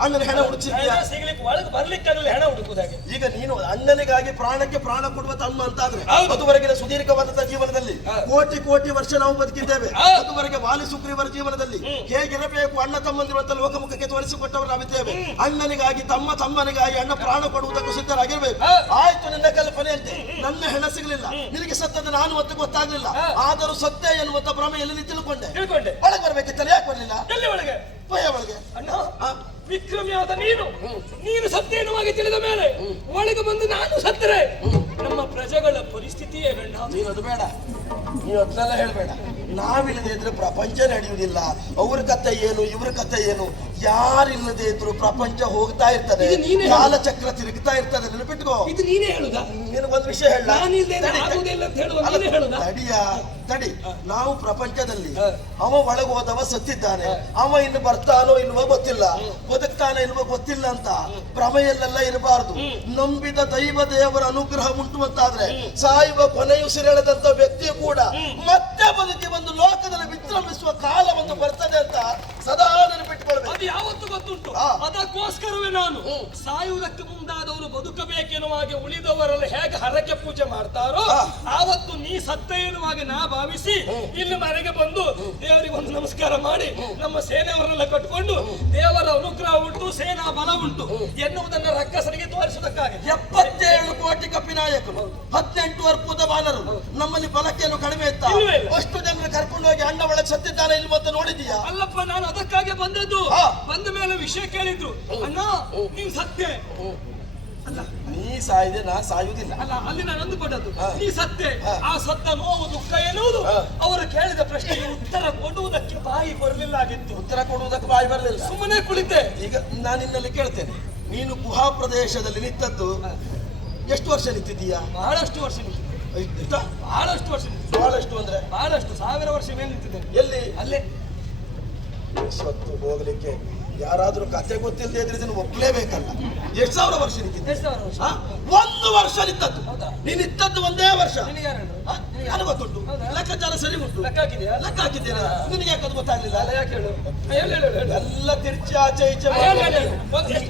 ಅಣ್ಣನ ಹೆಣ ಹುಡುಕಿದ್ಯಾ? ಸಿಗ್ಲಿಕ್ಕೆ ಒಳಗೆ ಬರ್ಲಿಕ್ಕೆ ಆಗಲ್ಲ. ಹೆಣ ಹುಡುಕುದಾಗೆ. ಈಗ ನೀನು ಅಣ್ಣನಿಗಾಗಿ ಪ್ರಾಣಕ್ಕೆ ಪ್ರಾಣ ಕೊಡುವ ತಮ್ಮ ಅಂತಾದ್ರೆ ಹೌದು. ಅದುವರೆಗಿನ ಸುದೀರ್ಘವಾದಂತಹ ಜೀವನದಲ್ಲಿ ಹಾ. ಕೋಟಿ ಕೋಟಿ ವರ್ಷ ನಾವು ಬದುಕಿದ್ದೇವೆ. ಹಾ. ಅದುವರೆಗೆ ವಾಲಿ ಸುಗ್ರೀವರ ಜೀವನದಲ್ಲಿ ಹೇಗಿರಬೇಕು ಅಣ್ಣ ತಮ್ಮಂದಿರುವಂತ ಲೋಕಮುಖಕ್ಕೆ ತೋರಿಸಿಕೊಟ್ಟವರು ನಾವಿದ್ದೇವೆ. ಅಣ್ಣನಿಗಾಗಿ ತಮ್ಮನಿಗಾಗಿ ಅಣ್ಣ ಪ್ರಾಣ ಕೊಡುವುದಕ್ಕೂ ಸಿದ್ಧರಾಗಿರ್ಬೇಕು. ಹಾ. ಆಯ್ತು, ನಿನ್ನ ಕಲ್ಪನೆಯಂತೆ ನನ್ನ ಹೆಣ ಸಿಗಲಿಲ್ಲ, ನಿನಗೆ ಸತ್ತದ ನಾನು ಮತ್ತೆ ಗೊತ್ತಾಗ್ಲಿಲ್ಲ. ಹಾ. ಆದರೂ ಸತ್ಯ ಎನ್ನುವಂತ ಭ್ರಮೆಯಲ್ಲಿ ನೀ ತಿಳ್ಕೊಂಡೆ. ತಿಳ್ಕೊಂಡೆ. ಒಳಗೆ ಬರ್ಬೇಕಿತ್ತಲ್ಲ, ಯಾಕೆ ಬರ್ಲಿಲ್ಲ? ಎಲ್ಲಿ ಒಳಗೆ? ಭಯ ಒಳಗೆ. ಅಣ್ಣ ಹಾ. ವಿಕ್ರಮಿಯಾದ ನೀನು ಸತ್ಯೇನವಾಗಿ ತಿಳಿದ ಮೇಲೆ ಒಳಗೆ ಬಂದು ನಾನು ಸತ್ತರೆ ನಮ್ಮ ಪ್ರಜೆಗಳ ಪರಿಸ್ಥಿತಿ ಏನಣ್ಣ? ನೀನು ಅದು ಬೇಡ, ನೀನು ಅದನ್ನೆಲ್ಲ ಹೇಳ್ಬೇಡ. ನಾವಿಲ್ಲದೆ ಇದ್ರೆ ಪ್ರಪಂಚ ನಡೆಯುವುದಿಲ್ಲ. ಅವ್ರ ಕಥೆ ಏನು, ಇವ್ರ ಕಥೆ ಏನು, ಯಾರಿಲ್ಲದೆ ಇದ್ರು ಪ್ರಪಂಚ ಹೋಗ್ತಾ ಇರ್ತದೆ, ಇದು ನೀನೇ ಕಾಲಚಕ್ರ ತಿರುಗ್ತಾ ಇರ್ತದೆ. ನೆನಪಿಟ್ಕೋ. ಇದು ನೀನೇ ಹೇಳುದಾ? ನಿನಗೊಂದು ವಿಷಯ ಹೇಳ. ಆಗುವುದಿಲ್ಲ ಅಂತ ಹೇಳುವ ನೀನೇ ಹೇಳುದಾ? ತಡಿ, ನಾವು ಪ್ರಪಂಚದಲ್ಲಿ ಅವ ಒಳಗೆ ಹೋದವ ಸತ್ತಿದ್ದಾನೆ, ಅವ ಇನ್ನು ಬರ್ತಾನೋ ಇಲ್ವೋ ಗೊತ್ತಿಲ್ಲ, ಬದುಕ್ತಾನೆ ಇಲ್ವೋ ಗೊತ್ತಿಲ್ಲ ಅಂತ ಭ್ರಮೆಯಲ್ಲೆಲ್ಲ ಇರಬಾರದು. ನಂಬಿದ ದೈವ ದೇವರ ಅನುಗ್ರಹ ಉಂಟು ಅಂತಾದ್ರೆ ಸಾಯುವ ಕೊನೆಯುಸಿರೆಳೆದಂತ ವ್ಯಕ್ತಿಯು ಕೂಡ ಮತ್ತೆ ಬದುಕಿ ಒಂದು ಲೋಕದಲ್ಲಿ ವಿಶ್ರಮಿಸುವ ಕಾಲ ಒಂದು ಬರ್ತದೆ ಅಂತ ಸದಾ ನೆನಪಿಟ್ಕೊಳ್ಬೇಕು. ಅದು ಯಾವತ್ತು ಗೊತ್ತುಂಟು. ಹಾ. ಅದಕ್ಕೋಸ್ಕರವೇ ನಾನು ಸಾಯುವುದಕ್ಕೆ ಮುಂದಾದವರು ಬದುಕಬೇಕೆನ್ನುವ ಹಾಗೆ ಉಳಿದವರೆಲ್ಲ ಹೇಗೆ ಹರಕೆ ಪೂಜೆ ಮಾಡ್ತಾರೋ ಆವತ್ತು ನೀ ಸತ್ತ ಎನ್ನುವ ಹಾಗೆ ನಾ ಭಾವಿಸಿ ಇಲ್ಲಿ ಮನೆಗೆ ಬಂದು ದೇವರಿಗೆ ಒಂದು ನಮಸ್ಕಾರ ಮಾಡಿ ನಮ್ಮ ಸೇನೆಯವರೆಲ್ಲ ಕಟ್ಟಿಕೊಂಡು ದೇವರ ಅನುಗ್ರಹ ಉಂಟು, ಸೇನಾ ಬಲ ಉಂಟು ಎನ್ನುವುದನ್ನ ರಕ್ಕಸರಿಗೆ ತೋರಿಸುವುದಕ್ಕಾಗಿ 77 ಕೋಟಿ ಕಪಿನಾಯಕರು, 18 ಅರ್ಬುದ ಬಾಲರು, ನಮ್ಮಲ್ಲಿ ಬಲಕ್ಕೇನು ಕಡಿಮೆ ಇತ್ತ? ಇಲ್ವೇ ಇಲ್ಲ. ಅಷ್ಟು ಜನರು ಕರ್ಕೊಂಡು ಹೋಗಿ ಅಣ್ಣ ಒಳಗೆ ಸತ್ತಿದ್ದಾನೆ ಇಲ್ವ ಅಂತ ನೋಡಿದೀಯಾ? ಅಲ್ಲಪ್ಪ, ನಾನು ಅದಕ್ಕಾಗಿ ಬಂದದ್ದು. ಹಾ. ಬಂದ ಮೇಲೆ ವಿಷಯ ಕೇಳಿದ್ರು, ಅಣ್ಣ ನೀನ್ ಸತ್ಯ ಅಲ್ಲ, ನೀ ಸಾಯಿದೆ, ನಾ ಸಾಯುವುದಿಲ್ಲ. ಅಲ್ಲ ಅಲ್ಲಿ ನಾನು ಅಂದುಕೊಂಡದ್ದು ಹಾ. ನೀ ಸತ್ಯ. ಹಾ. ಆ ಸತ್ತ ನೋವು ದುಃಖ ಎನ್ನುವುದು ಹಾ. ಅವರು ಕೇಳಿದ ಪ್ರಶ್ನೆಗೆ ಉತ್ತರ ಕೊಡುವುದಕ್ಕೆ ಬಾಯಿ ಬರಲಿಲ್ಲ ಆಗಿತ್ತು. ಉತ್ತರ ಕೊಡುವುದಕ್ಕೆ ಬಾಯಿ ಬರಲಿಲ್ಲ. ಸುಮ್ಮನೆ ಕುಳಿತೆ. ಈಗ ನಾನು ನಿನ್ನಲ್ಲಿ ಕೇಳ್ತೇನೆ, ನೀನು ಗುಹಾ ಪ್ರದೇಶದಲ್ಲಿ ನಿಂತದ್ದು ಎಷ್ಟು ವರ್ಷ ನಿಂತಿದ್ದೀಯಾ? ಬಹಳಷ್ಟು ವರ್ಷ ನಿಂತಿದ್ದೆ. ಎಷ್ಟಾ? ಬಹಳಷ್ಟು ವರ್ಷ ನಿಂತಿದ್ದೆ. ಬಹಳಷ್ಟು ಅಂದ್ರೆ ಬಹಳಷ್ಟು 1000 ವರ್ಷ ಮೇಲೆ ನಿಂತಿದ್ದೆ. ಎಲ್ಲಿ? ಅಲ್ಲೇ. ಸ್ವತ್ತು ಹೋಗ್ಲಿಕ್ಕೆ ಯಾರಾದ್ರೂ ಕತೆ ಗೊತ್ತಿಲ್ಲದೆ ಇದ್ರೆ ಇದನ್ನು ಒಪ್ಲೇಬೇಕಲ್ಲ. ಎಷ್ಟು ಸಾವಿರ ವರ್ಷ ನಿಂತಿದ್ದೆ? ಎಷ್ಟು ಸಾವಿರ ವರ್ಷ? 1 ವರ್ಷ ನಿಂತದ್ದು. ಹೌದಾ? ನೀನ್ ನಿಂತದ್ದು 1 ವರ್ಷ. ನಿನಗೆ ಯಾರು ಹೇಳಿದ್ರು? ನನಗೆ ಗೊತ್ತುಂಟು, ಹೌದಾ? ಲೆಕ್ಕಾಚಾರ ಸರಿ ಉಂಟು. ಲೆಕ್ಕ ಹಾಕಿದ್ಯಾ? ಲೆಕ್ಕ ಹಾಕಿದ್ದೇನೆ. ನಿನಗೆ ಯಾಕೆ ಅದು ಗೊತ್ತಾಗ್ಲಿಲ್ಲ? ಅಲ್ಲ ಯಾಕೆ ಹೇಳು? ಹೇಳು, ಹೇಳು, ಹೇಳು. ಎಲ್ಲ ತಿರ್ಚಿ ಆಚೆ ಈಚೆ ಹೇಳು, ಹೇಳು, ಹೇಳು.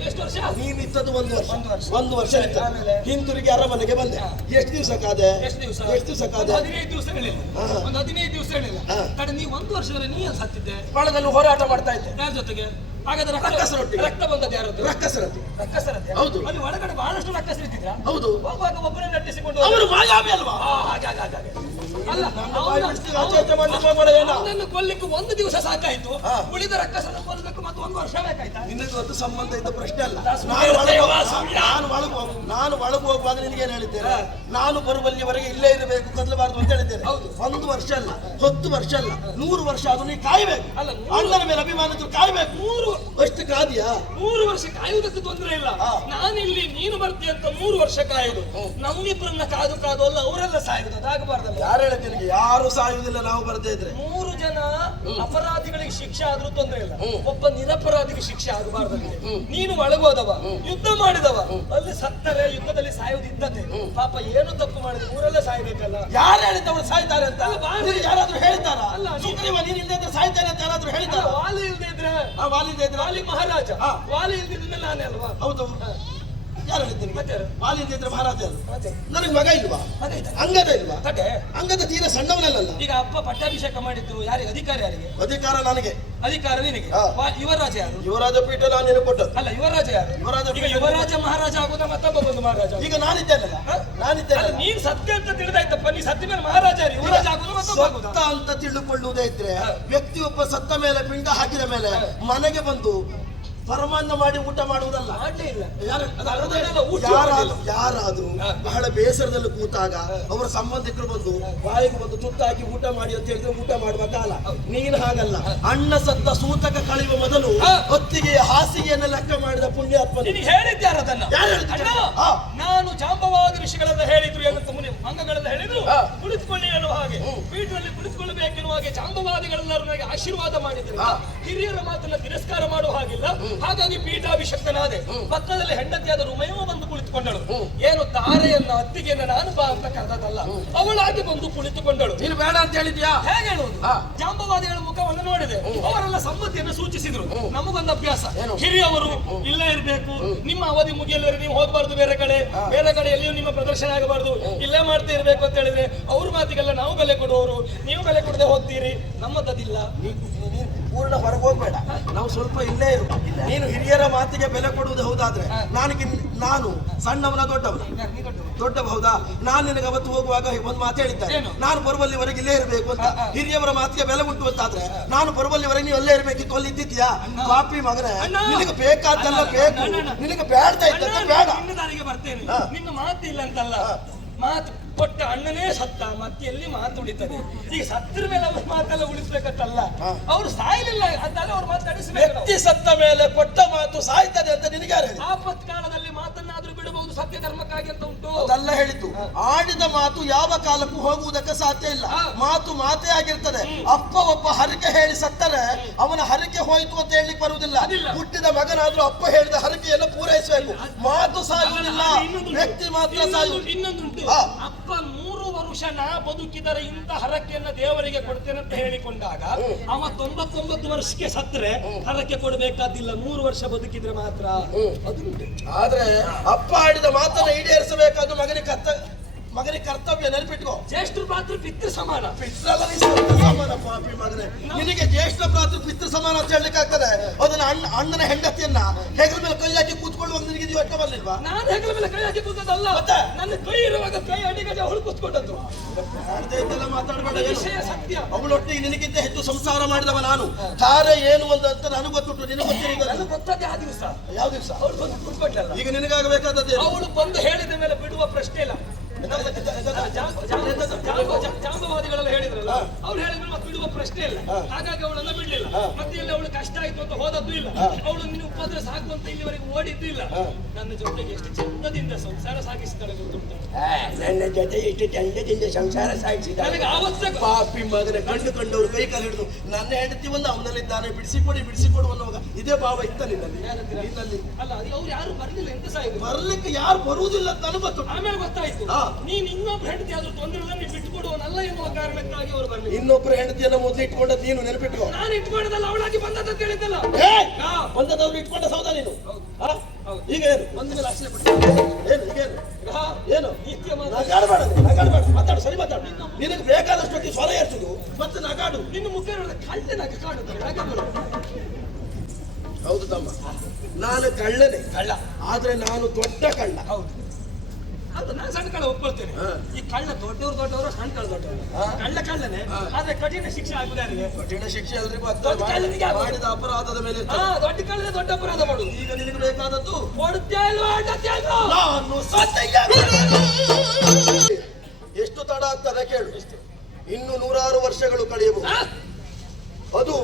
ಎಷ್ಟು ವರ್ಷ? ನೀನ್ ನಿಂತದ್ದು 1 ವರ್ಷ. 1 ವರ್ಷ. 1 ವರ್ಷ ನಿಂತ. ಆಮೇಲೆ? ಹಿಂತಿರುಗಿ ಅರಮನೆಗೆ ಬಂದೆ. ಎಷ್ಟು ದಿವಸ ಕಾದೆ? ಎಷ್ಟು ದಿವಸ? ಎಷ್ಟು ದಿವಸ ಕಾದೆ? 15 ದಿವಸ ಹೇಳಿಲ್ಲ. ಹಾ. ಒಂದು 15 ದಿವಸ ಹೇಳಿಲ್ಲ. ಹಾ. ಕಡೆ ನೀವು 1 ವರ್ಷವರೆ ನೀ ಸತ್ತಿದ್ದೆ. ಬಾಳದಲ್ಲಿ ಹೋರಾಟ ಮಾಡ್ತಾ ಇದ್ದೆ. ಯಾರ ಜೊತೆಗೆ? ಹಾಗಾದ್ರೆ ರಕ್ಕಸರೊಟ್ಟಿಗೆ. ರಕ್ತ ಬಂದದ್ದು ಯಾರದ್ದು? ರಕ್ಕಸರದ್ದು. ರಕ್ಕಸರದ್ದೇ? ಹೌದು. ಅಲ್ಲಿ ಒಳಗಡೆ ಬಹಳಷ್ಟು ರಕ್ಕಸರಿದ್ದಿದ್ರ? ಹೌದು. ಹೋಗುವಾಗ ಒಬ್ಬರನ್ನ ನಟಿಸಿಕೊಂಡು ಅವರು ಮಾಯಾವಿ ಅಲ್ವಾ? ಹಾಗೆ ಅಲ್ಲ, ನನ್ನ ಬಾಯಿ ಬಿಡಿಸಿ ಆಚೆ ಮಾಡ್ಲಿಕ್ಕೆ ಹೋಗ್ಬೇಡ ಏನೋ. ಅವನನ್ನು ಕೊಲ್ಲಿಕ್ಕೆ ಒಂದು ದಿವಸ ಸಾಕಾಯ್ತು, ಹಾ. ಉಳಿದ ರಕ್ಕಸನ್ನು ಕೊಲ್ಲಬೇಕು ಮತ್ತು ಒಂದು ವರ್ಷ ಬೇಕಾಯ್ತಾ? ನಿನಗೆ ಅದು ಸಂಬಂಧ ಇದ್ದ ಪ್ರಶ್ನೆ ಅಲ್ಲ. ನಾನು ನಾನು ಒಳಗೆ ಹೋಗುವಾಗ ನಿನಗೇನು ಹೇಳಿದ್ದೇನೆ? ನಾನು ಬರುವಲ್ಲಿವರೆಗೆ ಇಲ್ಲೇ ಇರಬೇಕು, ಕದಲಬಾರದು ಅಂತ ಹೇಳಿದ್ದೇನೆ. ಹೌದು. 1 ವರ್ಷ ಅಲ್ಲ, 10 ವರ್ಷ ಅಲ್ಲ, 100 ವರ್ಷ ಅದು ನೀ ಕಾಯ್ಬೇಕು. ಅಲ್ಲ, ಅಣ್ಣನ ಮೇಲೆ ಅಭಿಮಾನ ಇದ್ರು ಕಾಯ್ಬೇಕು. 100 ಅಷ್ಟು ಕಾದಿಯಾ? 100 ವರ್ಷ ಕಾಯುವುದಕ್ಕೆ ತೊಂದರೆ ಇಲ್ಲ. ಹಾ. ನಾನಿಲ್ಲಿ ನೀನು ಬರ್ತೀಯ ಅಂತ 100 ವರ್ಷ ಕಾಯುದು. ನಮ್ಮಿಬ್ಬರನ್ನ ಕಾದು ಕಾದು ಅಲ್ಲ, ಅವರೆಲ್ಲ ಸಾಯುದು. ಅದಾಗಬಾರ್ದಲ್ಲ. ಯಾರು ಹೇಳಿದ ನಿನಗೆ? ಯಾರು ಸಾಯುವುದಿಲ್ಲ ನಾವು ಬರ್ದೇ ಇದ್ರೆ. 3 ಜನ ಅಪರಾಧಿಗಳಿಗೆ ಶಿಕ್ಷೆ ಆದ್ರೂ ತೊಂದರೆ ಇಲ್ಲ, ಒಬ್ಬ ನಿರಪರಾಧಿಗೆ ಶಿಕ್ಷೆ ಆಗಬಾರ್ದಂತೆ. ನೀನು ಒಳಗೋದವ, ಯುದ್ಧ ಮಾಡಿದವ, ಅಲ್ಲಿ ಸತ್ತರೆ ಯುದ್ಧದಲ್ಲಿ ಸಾಯುವುದಿದ್ದತೆ. ಪಾಪ ಏನು ತಪ್ಪು ಮಾಡಿದ್ರೆ ಊರೆಲ್ಲ ಸಾಯ್ಬೇಕಲ್ಲ. ಯಾರು ಹೇಳಿದ್ದವರು ಸಾಯ್ತಾರೆ ಅಂತ? ನಿನಗೆ ಯಾರಾದ್ರೂ ಹೇಳ್ತಾರ? ಅಲ್ಲ, ಸುಗ್ರೀವ ನೀನ್ ಇಲ್ಲದೆ ಇದ್ರೆ ಸಾಯ್ತಾನೆ ಅಂತ ಯಾರಾದ್ರೂ ಹೇಳ್ತಾರ? ವಾಲಿ ಇಲ್ದೇ ಇದ್ರೆ ವಾಲಿದೆ ಇದ್ರೆ ವಾಲಿ ಮಹಾರಾಜ, ಹಾ. ವಾಲಿ ಇಲ್ದಿದ್ಮೇಲೆ ನಾನೇ ಅಲ್ವಾ? ಹೌದು. ಯಾರು ಹೇಳಿದ್ದೀನಿ? ಮತ್ತೆ ವಾಲಿದೆ ಇದ್ರೆ ಮಹಾರಾಜ ಅಲ್ಲ. ಮತ್ತೆ ನನಗೆ ಮಗ ಇಲ್ವಾ? ಅದಾಯ್ತಾ? ಅಂಗದ ಇಲ್ವಾ? ತಟೆ ಅಂಗದ ತೀರ ಸಣ್ಣವನಲ್ಲ. ಈಗ ಅಪ್ಪ ಪಟ್ಟಾಭಿಷೇಕ ಮಾಡಿದ್ದು ಯಾರಿಗೆ? ಅಧಿಕಾರ ಯಾರಿಗೆ? ಅಧಿಕಾರ ನನಗೆ, ಅಧಿಕಾರ ನಿನಗೆ. ಹಾ. ಯುವರಾಜ ಯಾರು? ಯುವರಾಜ ಪೀಠ ನಾನು ನಿನಗೆ ಕೊಟ್ಟದ್ದು. ಅಲ್ಲ, ಯುವರಾಜ ಯಾರು? ಯುವರಾಜ ಈಗ ಪೀಠ ಯುವರಾಜ ಮಹಾರಾಜ ಆಗುದ ಮತ್ತೊಬ್ಬ ಬಂದು ಮಹಾರಾಜ ಆಗುದ? ಈಗ ನಾನಿದ್ದೇನಲ್ಲ, ಹಾ? ನಾನಿದ್ದೇನೆ. ಅಲ್ಲ, ನೀನ್ ಸತ್ಯ ಅಂತ ತಿಳಿದಾಯ್ತಪ್ಪ. ನೀ ಸತ್ಯ ಮೇಲೆ ಮಹಾರಾಜ ಯಾರು? ಯುವರಾಜ ಆಗುದು ಮತ್ತೊಬ್ಬ ಆಗುದ? ಸತ್ತ ಅಂತ ತಿಳಿದುಕೊಳ್ಳುವುದೇ ಇದ್ರೆ ಹಾ. ವ್ಯಕ್ತಿಯೊಬ್ಬ ಸತ್ತ ಮೇಲೆ ಪಿಂಡ ಹಾಕಿದ ಮೇಲೆ ಮನೆಗೆ ಬಂದು ಪರಮಾನ್ನ ಮಾಡಿ ಊಟ ಮಾಡುವುದಲ್ಲ. ಮಾಡ್ಲೇ ಇಲ್ಲ. ಯಾರಾದ್ರೂ ಹಾ. ಬಹಳ ಬೇಸರದಲ್ಲಿ ಕೂತಾಗ ಅವರ ಸಂಬಂಧಿಕರು ಬಂದು ಬಾಯಿಗೆ ಬಂದು ತುತ್ತ ಹಾಕಿ ಊಟ ಮಾಡಿ ಅಂತ ಹೇಳಿದ್ರೆ ಊಟ ಮಾಡುವ ಕಾಲ. ನೀನು ಹಾಗಲ್ಲ. ಅಣ್ಣ ಸತ್ತ ಸೂತಕ ಕಳೆಯುವ ಮೊದಲು ಹಾ. ಹೊತ್ತಿಗೆ ಹಾಸಿಗೆಯನ್ನು ಲೆಕ್ಕ ಮಾಡಿದ ಪುಣ್ಯಾತ್ಮ. ನಿನಗೆ ಹೇಳಿದ್ಯಾರು ಅದನ್ನ? ಯಾರು ಹೇಳ್ತಿದ್ದಾರೆ? ಅಣ್ಣ, ಹಾ. ನಾನು ಜಾಂಬವಾದ ಋಷಿಗಳೆಲ್ಲ ಹೇಳಿದ್ರು, ಏನಂತ ಮುನಿ ಅಂಗಗಳೆಲ್ಲ ಹೇಳಿದ್ರು, ಹಾ. ಕುಳಿತುಕೊಳ್ಳಿ ಎನ್ನುವ ಹಾಗೆ, ಪೀಠದಲ್ಲಿ ಕುಳಿತುಕೊಳ್ಳಬೇಕೆನ್ನುವ ಹಾಗೆ ಜಾಂಬವಾದಿಗಳೆಲ್ಲರೂ ನನಗೆ ಆಶೀರ್ವಾದ ಮಾಡಿದ್ರು. ಹಾ. ಹಿರಿಯರ ಮಾತನ್ನ ತಿರಸ್ಕಾರ ಮಾಡುವ ಹಾಗಿಲ್ಲ. ಹಾಗಾಗಿ ಪೀಠಾಭಿಷಕ್ತನಾದೆ. ಪಕ್ಕದಲ್ಲಿ ಹೆಂಡತಿಯಾದ ರುಮಯವ ಬಂದು ಕುಳಿತುಕೊಂಡಳು. ಏನು ತಾರೆಯನ್ನ ಅತ್ತಿಗೆಯನ್ನ ನಾನು ಬಾ ಅಂತ ಕರೆದದಲ್ಲ, ಅವಳಾಗಿ ಬಂದು ಕುಳಿತುಕೊಂಡಳು. ನೀನು ಬೇಡ ಅಂತ ಹೇಳಿದ್ಯಾ? ಹೇಗೆ ಹೇಳುವುದು? ಹಾ. ಜಾಂಬವಾದಿಗಳ ಮುಖವನ್ನು ನೋಡಿದೆ, ಅವರೆಲ್ಲ ಸಮ್ಮತಿಯನ್ನು ಸೂಚಿಸಿದ್ರು. ನಮಗೊಂದು ಅಭ್ಯಾಸ, ಏನು? ಹಿರಿಯವರು ಇಲ್ಲೇ ಇರಬೇಕು, ನಿಮ್ಮ ಅವಧಿ ಮುಗಿಯಲ್ಲವರೆಗೆ ನೀವು ಹೋಗಬಾರ್ದು ಬೇರೆ ಕಡೆ, ಬೇರೆ ಕಡೆ ಎಲ್ಲಿಯೂ ನಿಮ್ಮ ಪ್ರದರ್ಶನ ಆಗಬಾರ್ದು, ಇಲ್ಲೇ ಮಾಡ್ತಾ ಇರಬೇಕು ಅಂತ ಹೇಳಿದ್ರೆ ಅವ್ರ ಮಾತಿಗೆಲ್ಲ ನಾವು ಬೆಲೆ ಕೊಡುವವರು, ನೀವು ಬೆಲೆ ಕೊಡದೆ ಹೋಗ್ತೀರಿ. ನಮ್ಮದದಿಲ್ಲ. ಪೂರ್ಣ ಹೊರಗೆ ಹೋಗ್ಬೇಡ, ನಾವು ಸ್ವಲ್ಪ ಇಲ್ಲೇ ಇರು. ನೀನು ಹಿರಿಯರ ಮಾತಿಗೆ ಬೆಲೆ ಕೊಡುವುದು ಹೌದಾದ್ರೆ ನಾನು ಸಣ್ಣವನ ದೊಡ್ಡವನ? ದೊಡ್ಡಬಹುದಾ? ನಾನು ನಿನಗೆ ಅವತ್ತು ಹೋಗುವಾಗ ಒಂದು ಮಾತು ಹೇಳಿದ್ದೆ, ನಾನು ಬರುವಲ್ಲಿವರೆಗೆ ಇಲ್ಲೇ ಇರಬೇಕು ಅಂತ. ಹಿರಿಯವರ ಮಾತಿಗೆ ಬೆಲೆ ಮುಟ್ಟುವಂತಾದ್ರೆ ನಾನು ಬರುವಲ್ಲಿವರೆಗೆ ನೀವು ಅಲ್ಲೇ ಇರಬೇಕಿತ್ತು. ಅಲ್ಲಿ ಇದ್ದಿದ್ಯಾ? ಕಾಪಿ ಮಗನೇ, ನಿನಗೆ ಬೇಕಾದ್ದೆಲ್ಲ ಬೇಕು, ನಿನಗೆ ಬೇಡ ಇದ್ದ ಬೇಡ. ನಿನ್ನ ದಾರಿಗೆ ಬರ್ತೇನೆ. ನಿನ್ನ ಮಾತು ಇಲ್ಲ ಅಂತಲ್ಲ, ಮಾತು ಕೊಟ್ಟ ಅಣ್ಣನೇ ಸತ್ತ, ಮತ್ತೆ ಎಲ್ಲಿ ಮಾತು ಉಳಿತದೆ? ಈಗ ಸತ್ತರ ಮೇಲೆ ಅವ್ರ ಮಾತೆಲ್ಲ ಉಳಿಸ್ಬೇಕಂತಲ್ಲ, ಅವ್ರು ಸಾಯ್ಲಿಲ್ಲ ಅಂತಲ್ಲ ಅವ್ರ ಮಾತು ನಡೆಸಬೇಕು. ವ್ಯಕ್ತಿ ಸತ್ತ ಮೇಲೆ ಕೊಟ್ಟ ಮಾತು ಸಾಯ್ತದೆ ಅಂತ ನಿನಗೆ ಯಾರು ಹೇಳಿದ್ರು? ಆಪತ್ಕಾಲದಲ್ಲಿ ಮಾತನ್ನಾದ್ರೂ ಬಿಡಬಹುದು, ಸತ್ಯ ಧರ್ಮಕ್ಕಾಗಿ ಅಂತ ಉಂಟು. ಅದೆಲ್ಲ ಹೇಳಿದ್ದು. ಆಡಿದ ಮಾತು ಯಾವ ಕಾಲಕ್ಕೂ ಹೋಗುವುದಕ್ಕೆ ಸಾಧ್ಯ ಇಲ್ಲ. ಮಾತು ಮಾತೇ ಆಗಿರ್ತದೆ. ಅಪ್ಪ ಒಬ್ಬ ಹರಕೆ ಹೇಳಿ ಸತ್ತರೆ ಅವನ ಹರಕೆ ಹೋಯ್ತು ಅಂತ ಹೇಳಲಿಕ್ಕೆ ಬರುವುದಿಲ್ಲ. ಹುಟ್ಟಿದ ಮಗನಾದ್ರೂ ಅಪ್ಪ ಹೇಳಿದ ಹರಕೆಯನ್ನು ಪೂರೈಸಬೇಕು. ಮಾತು ಸಾಯುವುದಿಲ್ಲ, ವ್ಯಕ್ತಿ ಮಾತ್ರ ಸಾಯುವುದು. ಇನ್ನೊಂದುಂಟು, ಅಪ್ಪ 100 ವರ್ಷ ನಾ ಬದುಕಿದರೆ ಇಂಥ ಹರಕೆಯನ್ನ ದೇವರಿಗೆ ಕೊಡ್ತೇನೆ ಅಂತ ಹೇಳಿಕೊಂಡಾಗ ಅವ 99 ವರ್ಷಕ್ಕೆ ಸತ್ತರೆ ಹರಕೆ ಕೊಡಬೇಕಾದಿಲ್ಲ, 100 ವರ್ಷ ಬದುಕಿದ್ರೆ ಮಾತ್ರ. ಅದು ಆದ್ರೆ ಅಪ್ಪ ಆಡಿದ ಮಾತನ್ನ ಈಡೇರಿಸಬೇಕಾದ ಮಗನಿಗೆ ಕರ್ತವ್ಯ ನೆನಪಿಟ್ಕೋ. ಜ್ಯೇಷ್ಠ ಪಾತ್ರ ಪಿತೃ ಸಮಾನ. ಪಿತೃ ಸಮಾನ ಪಾಪಿ ಮಗನೇ. ನಿನಗೆ ಜ್ಯೇಷ್ಠ ಪಾತ್ರ ಪಿತೃ ಸಮಾನ ಅಂತ ಹೇಳಲಿಕ್ಕೆ ಆಗ್ತದೆ? ಅದನ್ನ ಅಣ್ಣನ ಹೆಂಡತಿಯನ್ನ ಹೆಗಲ ಮೇಲೆ ಕೈ ಹಾಕಿ ಕೂತ್ಕೊಳ್ಳುವಾಗ ನಿನಗೆ ಇದು ಹೊಟ್ಟೆ ಬರ್ಲಿಲ್ವಾ? ನಾನು ಹೆಗಲ ಮೇಲೆ ಕೈ ಹಾಕಿ ಕೂತದಲ್ಲ, ನನ್ನ ಕೈ ಇರುವಾಗ ಕೈ ಅಡಿಗಜ ಅವಳು ಕೂತ್ಕೊಂಡದ್ದು. ಮಾತಾಡಬೇಡ, ವಿಷಯ ಸತ್ಯ. ಅವಳೊಟ್ಟಿಗೆ ನಿನಗಿಂತ ಹೆಚ್ಚು ಸಂಸಾರ ಮಾಡಿದವ ನಾನು. ತಾರೆ ಏನು ಅಂತ ನನಗೆ ಗೊತ್ತುಂಟು, ನಿನಗೆ ಗೊತ್ತಿಲ್ಲ. ನನಗೆ ಗೊತ್ತಾದ ಆ ದಿವಸ. ಯಾವ ದಿವಸ? ಅವಳು ಬಂದು ಕೂತ್ಕೊಂಡಲ್ಲ. ಈಗ ನಿನಗಾಗಬೇಕಾದದ್ದು ಅವಳು ಬಂದು ಹೇಳಿದ ಮೇಲೆ ಬಿಡುವ ಪ್ರಶ್ನೆ ಇಲ್ಲ. ಜಾಂಬವಾದಿಗಳೆಲ್ಲ ಹೇಳಿದ್ರಲ್ಲ, ಅವ್ರು ಹೇಳಿದ್ರೆ ಮತ್ತೆ ಬಿಡುವ ಪ್ರಶ್ನೆ ಇಲ್ಲ. ಹಾಗಾಗಿ ಅವಳನ್ನ ಬಿಡ್ಲಿಲ್ಲ. ಮತ್ತೆ ಇಲ್ಲಿ ಅವಳು ಕಷ್ಟ ಆಯ್ತು ಅಂತ ಹೋದದ್ದು ಇಲ್ಲ. ಅವಳು ನಿನ್ನ ಉಪದ್ರ ಸಾಕು ಅಂತ ಇಲ್ಲಿವರೆಗೆ ಓಡಿದ್ದು ಇಲ್ಲ. ನನ್ನ ಜೊತೆಗೆ ಎಷ್ಟು ಚಂದದಿಂದ ಸಂಸಾರ ಸಾಗಿಸಿದ್ದಾಳೆ ಗೊತ್ತುಂಟು. ನನ್ನ ಜೊತೆ ಎಷ್ಟು ಚಂದದಿಂದ ಸಂಸಾರ ಸಾಗಿಸಿದ ನನಗೆ ಅವಶ್ಯಕ. ಪಾಪಿ ಮಗನ ಕಂಡುಕೊಂಡವರು ಕೈ ಕಾಲು ಹಿಡಿದು ನನ್ನ ಹೆಂಡತಿ ಒಂದು ಅವನಲ್ಲಿದ್ದಾನೆ, ಬಿಡಿಸಿಕೊಡು ಅನ್ನುವಾಗ ಇದೇ ಭಾವ ಇತ್ತ ನಿನ್ನಲ್ಲಿ? ಅಲ್ಲ, ಅದು ಅವ್ರು ಯಾರು ಬರ್ಲಿಲ್ಲ, ಎಂತ ಸಾಯಿದ್ರು. ಬರ್ಲಿಕ್ಕೆ ಯಾರು ಬರುವುದಿಲ್ಲ ಅಂತ ನನಗೆ ಗೊತ್ತು. ಆಮೇಲೆ ಗೊತ್ತಾಯ್ತು, ನೀನ್ ಇನ್ನೊಬ್ರು ಹೆಂಡತಿ ಆದ್ರೂ ತೊಂದರೆ ಇಲ್ಲ, ನೀನು ಬಿಟ್ಟುಕೊಡುವನಲ್ಲ ಎನ್ನುವ ಕಾರಣಕ್ಕಾಗಿ ಅವರು ಬರ್ಲಿಲ್ಲ. ಇನ್ನೊಬ್ಬರ ಹೆಂಡತಿಯನ್ನ ಮೊದಲು ಇಟ್ಕೊಂಡದ್ದು ನೀನು ನೆನಪಿಟ್ಕೋ. ನಾನು ಇಟ್ಕೊಂಡದಲ್ಲ, ಅವಳಾಗಿ ಬಂದದ್ದು ಅಂತ ಹೇಳಿದ್ದಲ್ಲ. ಬಂದದವ್ರು ಇಟ್ಕೊಂಡ ಸೌದ ನೀನು. ಈಗ ಏನು ಒಂದು ಮೇಲೆ ಅಷ್ಟೇ ಏನು ಏನು ನಗಾಡಬೇಡ, ಮಾತಾಡು, ಸರಿ ಮಾತಾಡು. ನಿನಗೆ ಬೇಕಾದಷ್ಟು ಹೊತ್ತಿಗೆ ಸ್ವರ ಏರ್ಸುದು ಮತ್ತೆ ನಗಾಡು. ನಿನ್ನ ಮುಖ ಕಳ್ಳೆ ನಗ ಕಾಣುತ್ತೆ. ಹೌದು ತಮ್ಮ, ನಾನು ಕಳ್ಳನೇ, ಕಳ್ಳ. ಆದ್ರೆ ನಾನು ದೊಡ್ಡ ಕಳ್ಳ. ಹೌದು. ಅದು ನಾನು ಸಣ್ಣ ಕಳ್ಳ ಒಪ್ಕೊಳ್ತೇನೆ. ಈ ಕಳ್ಳ ದೊಡ್ಡವರು ಸಣ್ಣ ಕಳ್ಳ ದೊಡ್ಡವರು ಕಳ್ಳನೇ ಆದ್ರೆ ಕಠಿಣ ಶಿಕ್ಷೆ ಆಗುದು ಯಾರಿಗೆ? ಕಠಿಣ ಶಿಕ್ಷೆ ಎಲ್ರಿಗೂ ಮಾಡಿದ ಅಪರಾಧದ ಮೇಲೆ ದೊಡ್ಡ ಕಳ್ಳನೇ ದೊಡ್ಡ ಅಪರಾಧ ಮಾಡುದು. ಈಗ ನಿನಗೆ ಬೇಕಾದದ್ದು ಕೊಡುತ್ತೇ ಇಲ್ವಾ? ನಾನು ಎಷ್ಟು ತಡ ಆಗ್ತದೆ ಕೇಳು. ಇನ್ನು 100 ವರ್ಷಗಳು ಕಳೆಯಬಹುದು. ಅದು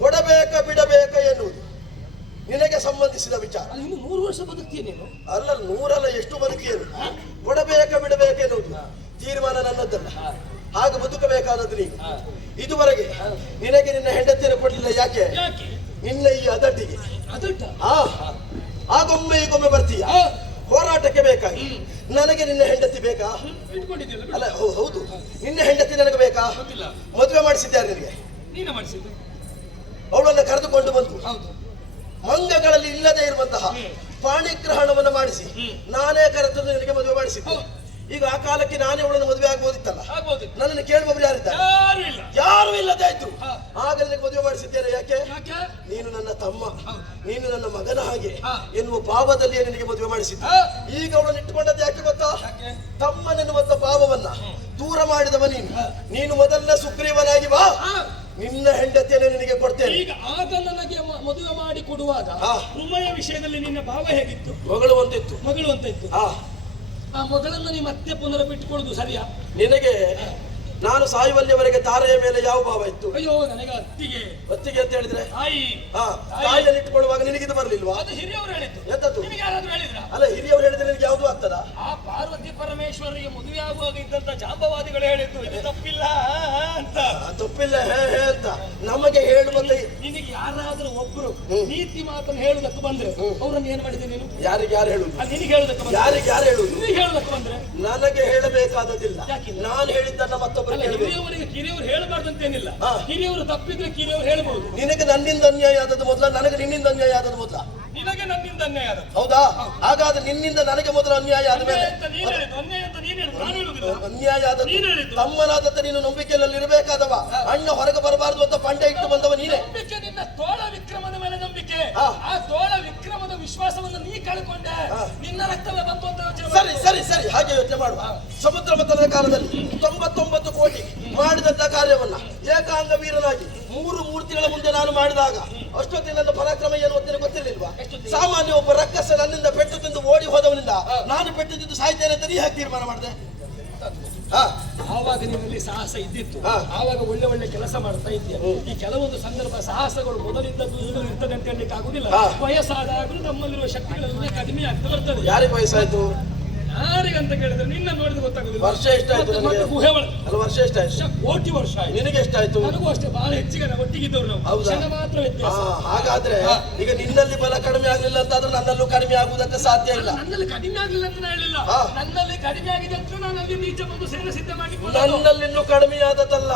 ಕೊಡಬೇಕ ಬಿಡಬೇಕ ಎನ್ನುವುದು ನಿನಗೆ ಸಂಬಂಧಿಸಿದ ವಿಚಾರ. ಇನ್ನು 100 ವರ್ಷ ಬದುಕ್ತೀಯ ನೀನು? ಅಲ್ಲ, 100 ಎಷ್ಟು ಬದುಕಿಯನು. ಕೊಡಬೇಕ ಬಿಡಬೇಕೆನ್ನುವುದು ತೀರ್ಮಾನ ನನ್ನದ್ದಲ್ಲ. ಹಾಗೆ ಬದುಕಬೇಕಾದದ್ದು ನೀನು. ಇದುವರೆಗೆ ನಿನಗೆ ನಿನ್ನ ಹೆಂಡತಿಯನ್ನು ಕೊಡಲಿಲ್ಲ. ಯಾಕೆ? ನಿನ್ನ ಈ ಅದಟ್ಟಿಗೆ. ಆಗೊಮ್ಮೆ ಈಗೊಮ್ಮೆ ಬರ್ತೀಯ. ಹೋರಾಟಕ್ಕೆ ಬೇಕಾಗಿ ನನಗೆ ನಿನ್ನ ಹೆಂಡತಿ ಬೇಕಾ? ಅಲ್ಲ, ಹೌದು, ನಿನ್ನ ಹೆಂಡತಿ ನನಗೆ ಬೇಕಾ? ಮದುವೆ ಮಾಡಿಸಿದ್ಯಾರು ನಿನಗೆ? ಅವಳನ್ನು ಕರೆದುಕೊಂಡು ಬಂದು ಮಂಗಗಳಲ್ಲಿ ಇಲ್ಲದೆ ಇರುವಂತಹ ಪಾಣಿಗ್ರಹಣವನ್ನು ಮಾಡಿಸಿ ನಾನೇ ಕರೆದು ನಿನಗೆ ಮದುವೆ ಮಾಡಿಸಿದ್ದೆ. ಈಗ ಆ ಕಾಲಕ್ಕೆ ನಾನೇ ಅವಳನ್ನು ಮದುವೆ ಆಗ್ಬೋದಿತ್ತಲ್ಲ. ನನ್ನನ್ನು ಕೇಳುವವರು ಯಾರಿದ್ದಾರೆ? ಯಾರು ಇಲ್ಲದೆ ಇದ್ರು. ಆಗ ನಿನಗೆ ಮದುವೆ ಮಾಡಿಸಿದ್ದೇನೆ. ಯಾಕೆ? ನೀನು ನನ್ನ ತಮ್ಮ, ನೀನು ನನ್ನ ಮಗನ ಹಾಗೆ ಎನ್ನುವ ಭಾವದಲ್ಲಿ ನಿನಗೆ ಮದುವೆ ಮಾಡಿಸಿದ್ದೆ. ಈಗ ಅವಳನ್ನು ಇಟ್ಟುಕೊಂಡದ್ದು ಯಾಕೆ ಗೊತ್ತಾ? ತಮ್ಮನೆನ್ನುವಂತ ಭಾವವನ್ನ ದೂರ ಮಾಡಿದವ ನೀನು. ನೀನು ಮೊದಲ ಸುಗ್ರೀವನಾಗಿ ಬಾ, ನಿನ್ನ ಹೆಂಡತಿಯನ್ನು ನಿನಗೆ ಕೊಡ್ತೇನೆ. ಈಗ ಆಗ ನನಗೆ ಮದುವೆ ಮಾಡಿ ಕೊಡುವಾಗ ಉಮ್ಮಯ ವಿಷಯದಲ್ಲಿ ನಿನ್ನ ಭಾವ ಹೇಗಿತ್ತು? ಮಗಳು ಅಂತ ಇತ್ತು. ಮಗಳು ಅಂತ ಇತ್ತು. ಆ ಮಗಳನ್ನು ನೀವು ಮತ್ತೆ ಪುನರ್ ಬಿಟ್ಟುಕೊಳ್ಳುದು ಸರಿಯಾ? ನಿನಗೆ ನಾನು ಸಾಯುವಲ್ಲಿಯವರೆಗೆ ತಾರೆಯ ಮೇಲೆ ಯಾವ ಭಾವ ಇತ್ತು? ಅಯ್ಯೋ, ನನಗೆ ಅತ್ತಿಗೆ ಅಂತ ಹೇಳಿದ್ರೆ ತಾಯಿ. ತಾಯಿಯನ್ನು ಇಟ್ಟುಕೊಳ್ಳುವಾಗ ನಿನಗಿದು ಬರಲಿಲ್ವಾ? ಅದು ಹಿರಿಯವರು ಹೇಳಿದ್ದು. ಎಂತದ್ದು? ನಿನಗೆ ಯಾರಾದ್ರೂ ಹೇಳಿದ್ರ? ಅಲ್ಲ, ಹಿರಿಯವರು ಹೇಳಿದ್ರೆ ನಿನಗೆ ಯಾವುದು ಆಗ್ತದ? ಆ ಪಾರ್ವತಿ ಪರಮೇಶ್ವರಿಗೆ ಮದುವೆ ಆಗುವಾಗ ಇದ್ದಂತ ಜಾಂಬವಾದಿಗಳು ಹೇಳಿದ್ದು ಇದು ತಪ್ಪಿಲ್ಲ ಅಂತ. ತಪ್ಪಿಲ್ಲ ಅಂತ ನಮಗೆ ಹೇಳುವಂತ. ನಿನಗೆ ಯಾರಾದ್ರೂ ಒಬ್ರು ನೀತಿ ಮಾತನ್ನು ಹೇಳುದಕ್ಕೆ ಬಂದ್ರೆ ಅವ್ರನ್ನ ಏನ್ ಮಾಡಿದೆ ನೀನು? ಯಾರಿಗೆ ಯಾರು ಹೇಳುದು? ನಿನಗೆ ಹೇಳುದಕ್ಕೆ ಯಾರಿಗೆ ಯಾರು ಹೇಳುದು? ನಿನಗೆ ಹೇಳುದಕ್ಕೆ ಬಂದ್ರೆ ನನಗೆ ಹೇಳಬೇಕಾದದಿಲ್ಲ. ನಾನು ಹೇಳಿದ್ದನ್ನ ಮತ್ತೊಬ್ಬರು ಹಿರಿಯವರಿಗೆ ಕಿರಿಯವರು ಹೇಳಬಾರ್ದಂತೇನಿಲ್ಲ. ಹಿರಿಯವರು ತಪ್ಪಿದ್ರೆ ಕಿರಿಯವರು ಹೇಳ್ಬಹುದು. ನಿನಗೆ ನನ್ನಿಂದ ಅನ್ಯಾಯ ಆದದ್ದು ಮೊದಲ, ನನಗೆ ನಿನ್ನಿಂದ ಅನ್ಯಾಯ ಆದದ್ದು ಮೊದಲ. ನಿನಗೆ ನನ್ನಿಂದ ಅನ್ಯಾಯ ಆದದ್ದು. ಹೌದಾ? ಹಾಗಾದ್ರೆ ನಿನ್ನಿಂದ ನನಗೆ ಮೊದಲು ಅನ್ಯಾಯ ಆದ ಮೇಲೆ ಅನ್ಯಾಯ ಆದದ್ದು ತಮ್ಮನಾದತ್ತ ನೀನು ನಂಬಿಕೆಯಲ್ಲಿ ಇರಬೇಕಾದವ. ಅಣ್ಣ ಹೊರಗೆ ಬರಬಾರದು ಅಂತ ಪಂಡೆ ಇಟ್ಟು ಬಂದವ ನೀನೆ. ನಂಬಿಕೆ ನಿನ್ನ ತೋಳ ವಿಕ್ರಮದ ಮೇಲೆ ನಂಬಿಕೆ. ಆ ತೋಳ ವಿಕ್ರಮದ ವಿಶ್ವಾಸವನ್ನು ನೀ ಕಳ್ಕೊಂಡೆ. ನಿನ್ನ ರಕ್ತವೇ ಬಂತು ಅಂತ ಯೋಚನೆ. ಸರಿ ಸರಿ ಸರಿ, ಹಾಗೆ ಯೋಚನೆ ಮಾಡುವ. ಸಮುದ್ರ ಮಥನದ ಕಾಲದಲ್ಲಿ 99 ಕೋಟಿ ಮಾಡಿದಂತ ಕಾರ್ಯವನ್ನ ಏಕಾಂಗ ವೀರನಾಗಿ 3 ಮೂರ್ತಿಗಳ ಮುಂದೆ ನಾನು ಮಾಡಿದಾಗ ಅಷ್ಟೊತ್ತಿನ ನನ್ನ ಪರಾಕ್ರಮ ಏನು ಅಂತ ಗೊತ್ತಿರಲಿಲ್ವಾ? ಸಾಮಾನ್ಯ ಒಬ್ಬ ರಕ್ಕಸ ನನ್ನಿಂದ ಪೆಟ್ಟು ತಿಂದು ಓಡಿ ಹೋದವನಿಂದ ನಾನು ಪೆಟ್ಟು ತಿಂದು ಸಾಯ್ತೇನೆ ಅಂತ ನೀ ಹಾಕಿ ತೀರ್ಮಾನ ಮಾಡಿದೆ. ಆವಾಗ ನಿನ್ನಲ್ಲಿ ಸಾಹಸ ಇದ್ದಿತ್ತು. ಆವಾಗ ಒಳ್ಳೆ ಒಳ್ಳೆ ಕೆಲಸ ಮಾಡ್ತಾ ಇದ್ದೀಯ. ಈ ಕೆಲವೊಂದು ಸಂದರ್ಭ ಸಾಹಸಗಳು ಮೊದಲಿದ್ದದ್ದು ಈಗಲೂ ಇರ್ತದೆ ಅಂತ ಹೇಳಲಿಕ್ಕೆ ಆಗುದಿಲ್ಲ. ವಯಸ್ಸಾದಾಗಲೂ ನಮ್ಮಲ್ಲಿರುವ ಶಕ್ತಿಗಳೆಲ್ಲ ಕಡಿಮೆ ಆಗ್ತಾ ಬರ್ತದೆ. ಯಾರಿಗೆ ವಯಸ್ಸಾಯ್ತು? ಯಾರಿಗಂತ ಕೇಳಿದ್ರೆ ನಿನ್ನ ನೋಡಿದ್ರೆ ಗೊತ್ತಾಗುದಿಲ್ಲ. ವರ್ಷ ಎಷ್ಟಾಯ್ತು? ಗುಹೆ ಒಳಗೆ ಅಲ್ಲ, ವರ್ಷ ಎಷ್ಟಾಯ್ತು? ಕೋಟಿ ವರ್ಷ ಆಯ್ತು. ನಿನಗೆ ಎಷ್ಟಾಯ್ತು? ನನಗೂ ಅಷ್ಟೇ, ಬಹಳ ಹೆಚ್ಚಿಗೆ ಒಟ್ಟಿಗಿದ್ದವ್ರು ನಾವು. ಹೌದಾ? ಮಾತ್ರ ವ್ಯತ್ಯಾಸ. ಹಾಗಾದ್ರೆ ಈಗ ನಿನ್ನಲ್ಲಿ ಬಲ ಕಡಿಮೆ ಆಗ್ಲಿಲ್ಲ ಅಂತಾದ್ರೆ ನನ್ನಲ್ಲೂ ಕಡಿಮೆ ಆಗುವುದಕ್ಕೆ ಸಾಧ್ಯ ಇಲ್ಲ. ನನ್ನಲ್ಲಿ ಕಡಿಮೆ ಆಗ್ಲಿಲ್ಲ ಅಂತ ಹೇಳಿಲ್ಲ. ನನ್ನಲ್ಲಿ ಕಡಿಮೆ ಆಗಿದೆ ಅಂತ ನಾನು ಅಲ್ಲಿ ನೀಚೆ ಬಂದು ಸೇನೆ ಸಿದ್ಧ ಮಾಡಿ. ನನ್ನಲ್ಲಿನ್ನೂ ಕಡಿಮೆಯಾದದಲ್ಲ,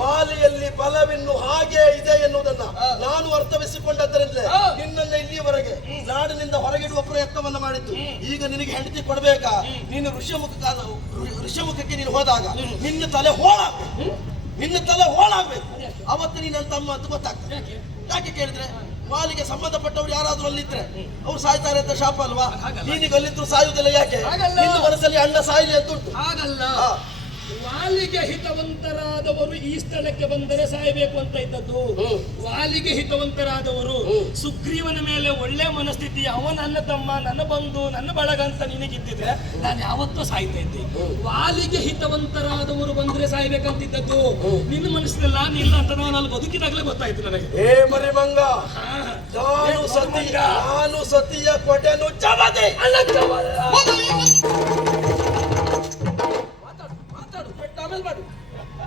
ವಾಲಿಯಲ್ಲಿ ಬಲವಿನ್ನು ಹಾಗೆ ಇದೆ ಎನ್ನುವುದನ್ನ ನಾನು ಅರ್ಥವಿಸಿಕೊಂಡದ್ದರಿಂದಲೇ ನಿನ್ನನ್ನ ಇಲ್ಲಿಯವರೆಗೆ ನಾಡಿನಿಂದ ಹೊರಗಿಡುವ ಪ್ರಯತ್ನವನ್ನ ಮಾಡಿದ್ದು. ಈಗ ನಿನಗೆ ಹೆಂಡತಿ ಕೊಡ್ಬೇಕಾ? ನೀನು ಋಷ್ಯಮುಖಕ್ಕೆ ನೀನು ಹೋದಾಗ ನಿನ್ನ ತಲೆ ಹೋಳಾಗ್ಬೇಕು. ಅವತ್ತು ನೀನು ನನ್ನ ತಮ್ಮ ಅಂತ ಗೊತ್ತಾಗ್ತದೆ. ಯಾಕೆ ಕೇಳಿದ್ರೆ ವಾಲಿಗೆ ಸಂಬಂಧಪಟ್ಟವ್ರು ಯಾರಾದ್ರೂ ಅಲ್ಲಿದ್ರೆ ಅವ್ರು ಸಾಯ್ತಾರೆ ಅಂತ ಶಾಪ ಅಲ್ವಾ? ನೀನೀಗ ಅಲ್ಲಿದ್ರು ಸಾಯುವುದಿಲ್ಲ. ಯಾಕೆ? ನಿನ್ನ ಮನಸ್ಸಲ್ಲಿ ಅಣ್ಣ ಸಾಯಲಿ ಅಂತ ಉಂಟು. ಹಾಗಲ್ಲ, ವಾಲಿಗೆ ಹಿತವಂತರಾದವರು ಈ ಸ್ಥಳಕ್ಕೆ ಬಂದರೆ ಸಾಯಬೇಕು ಅಂತ ಇದ್ದದ್ದು. ವಾಲಿಗೆ ಹಿತವಂತರಾದವರು ಸುಗ್ರೀವನ ಮೇಲೆ ಒಳ್ಳೆ ಮನಸ್ಥಿತಿ, ಅವ ನನ್ನ ತಮ್ಮ, ನನ್ನ ಬಂಧು, ನನ್ನ ಬಳಗ ಅಂತ ನಿನಗಿದ್ದಿದ್ರೆ ನಾನು ಯಾವತ್ತೂ ಸಾಯ್ತಾ ಇದ್ದೆ. ವಾಲಿಗೆ ಹಿತವಂತರಾದವರು ಬಂದ್ರೆ ಸಾಯ್ಬೇಕಂತಿದ್ದದ್ದು ನಿನ್ನ ಮನಸ್ಸಿನಲ್ಲ ನಿಲ್ಲ ಅಂತ ನಾನು ಅಲ್ಲಿ ಬದುಕಿದಾಗಲೇ ಗೊತ್ತಾಯ್ತು ನನಗೆ. ಮರಿಮಂಗ, ನಾನು ಸತಿಯ ಕೊಟೆನು ಚವದೆ ಅಲ್ಲ.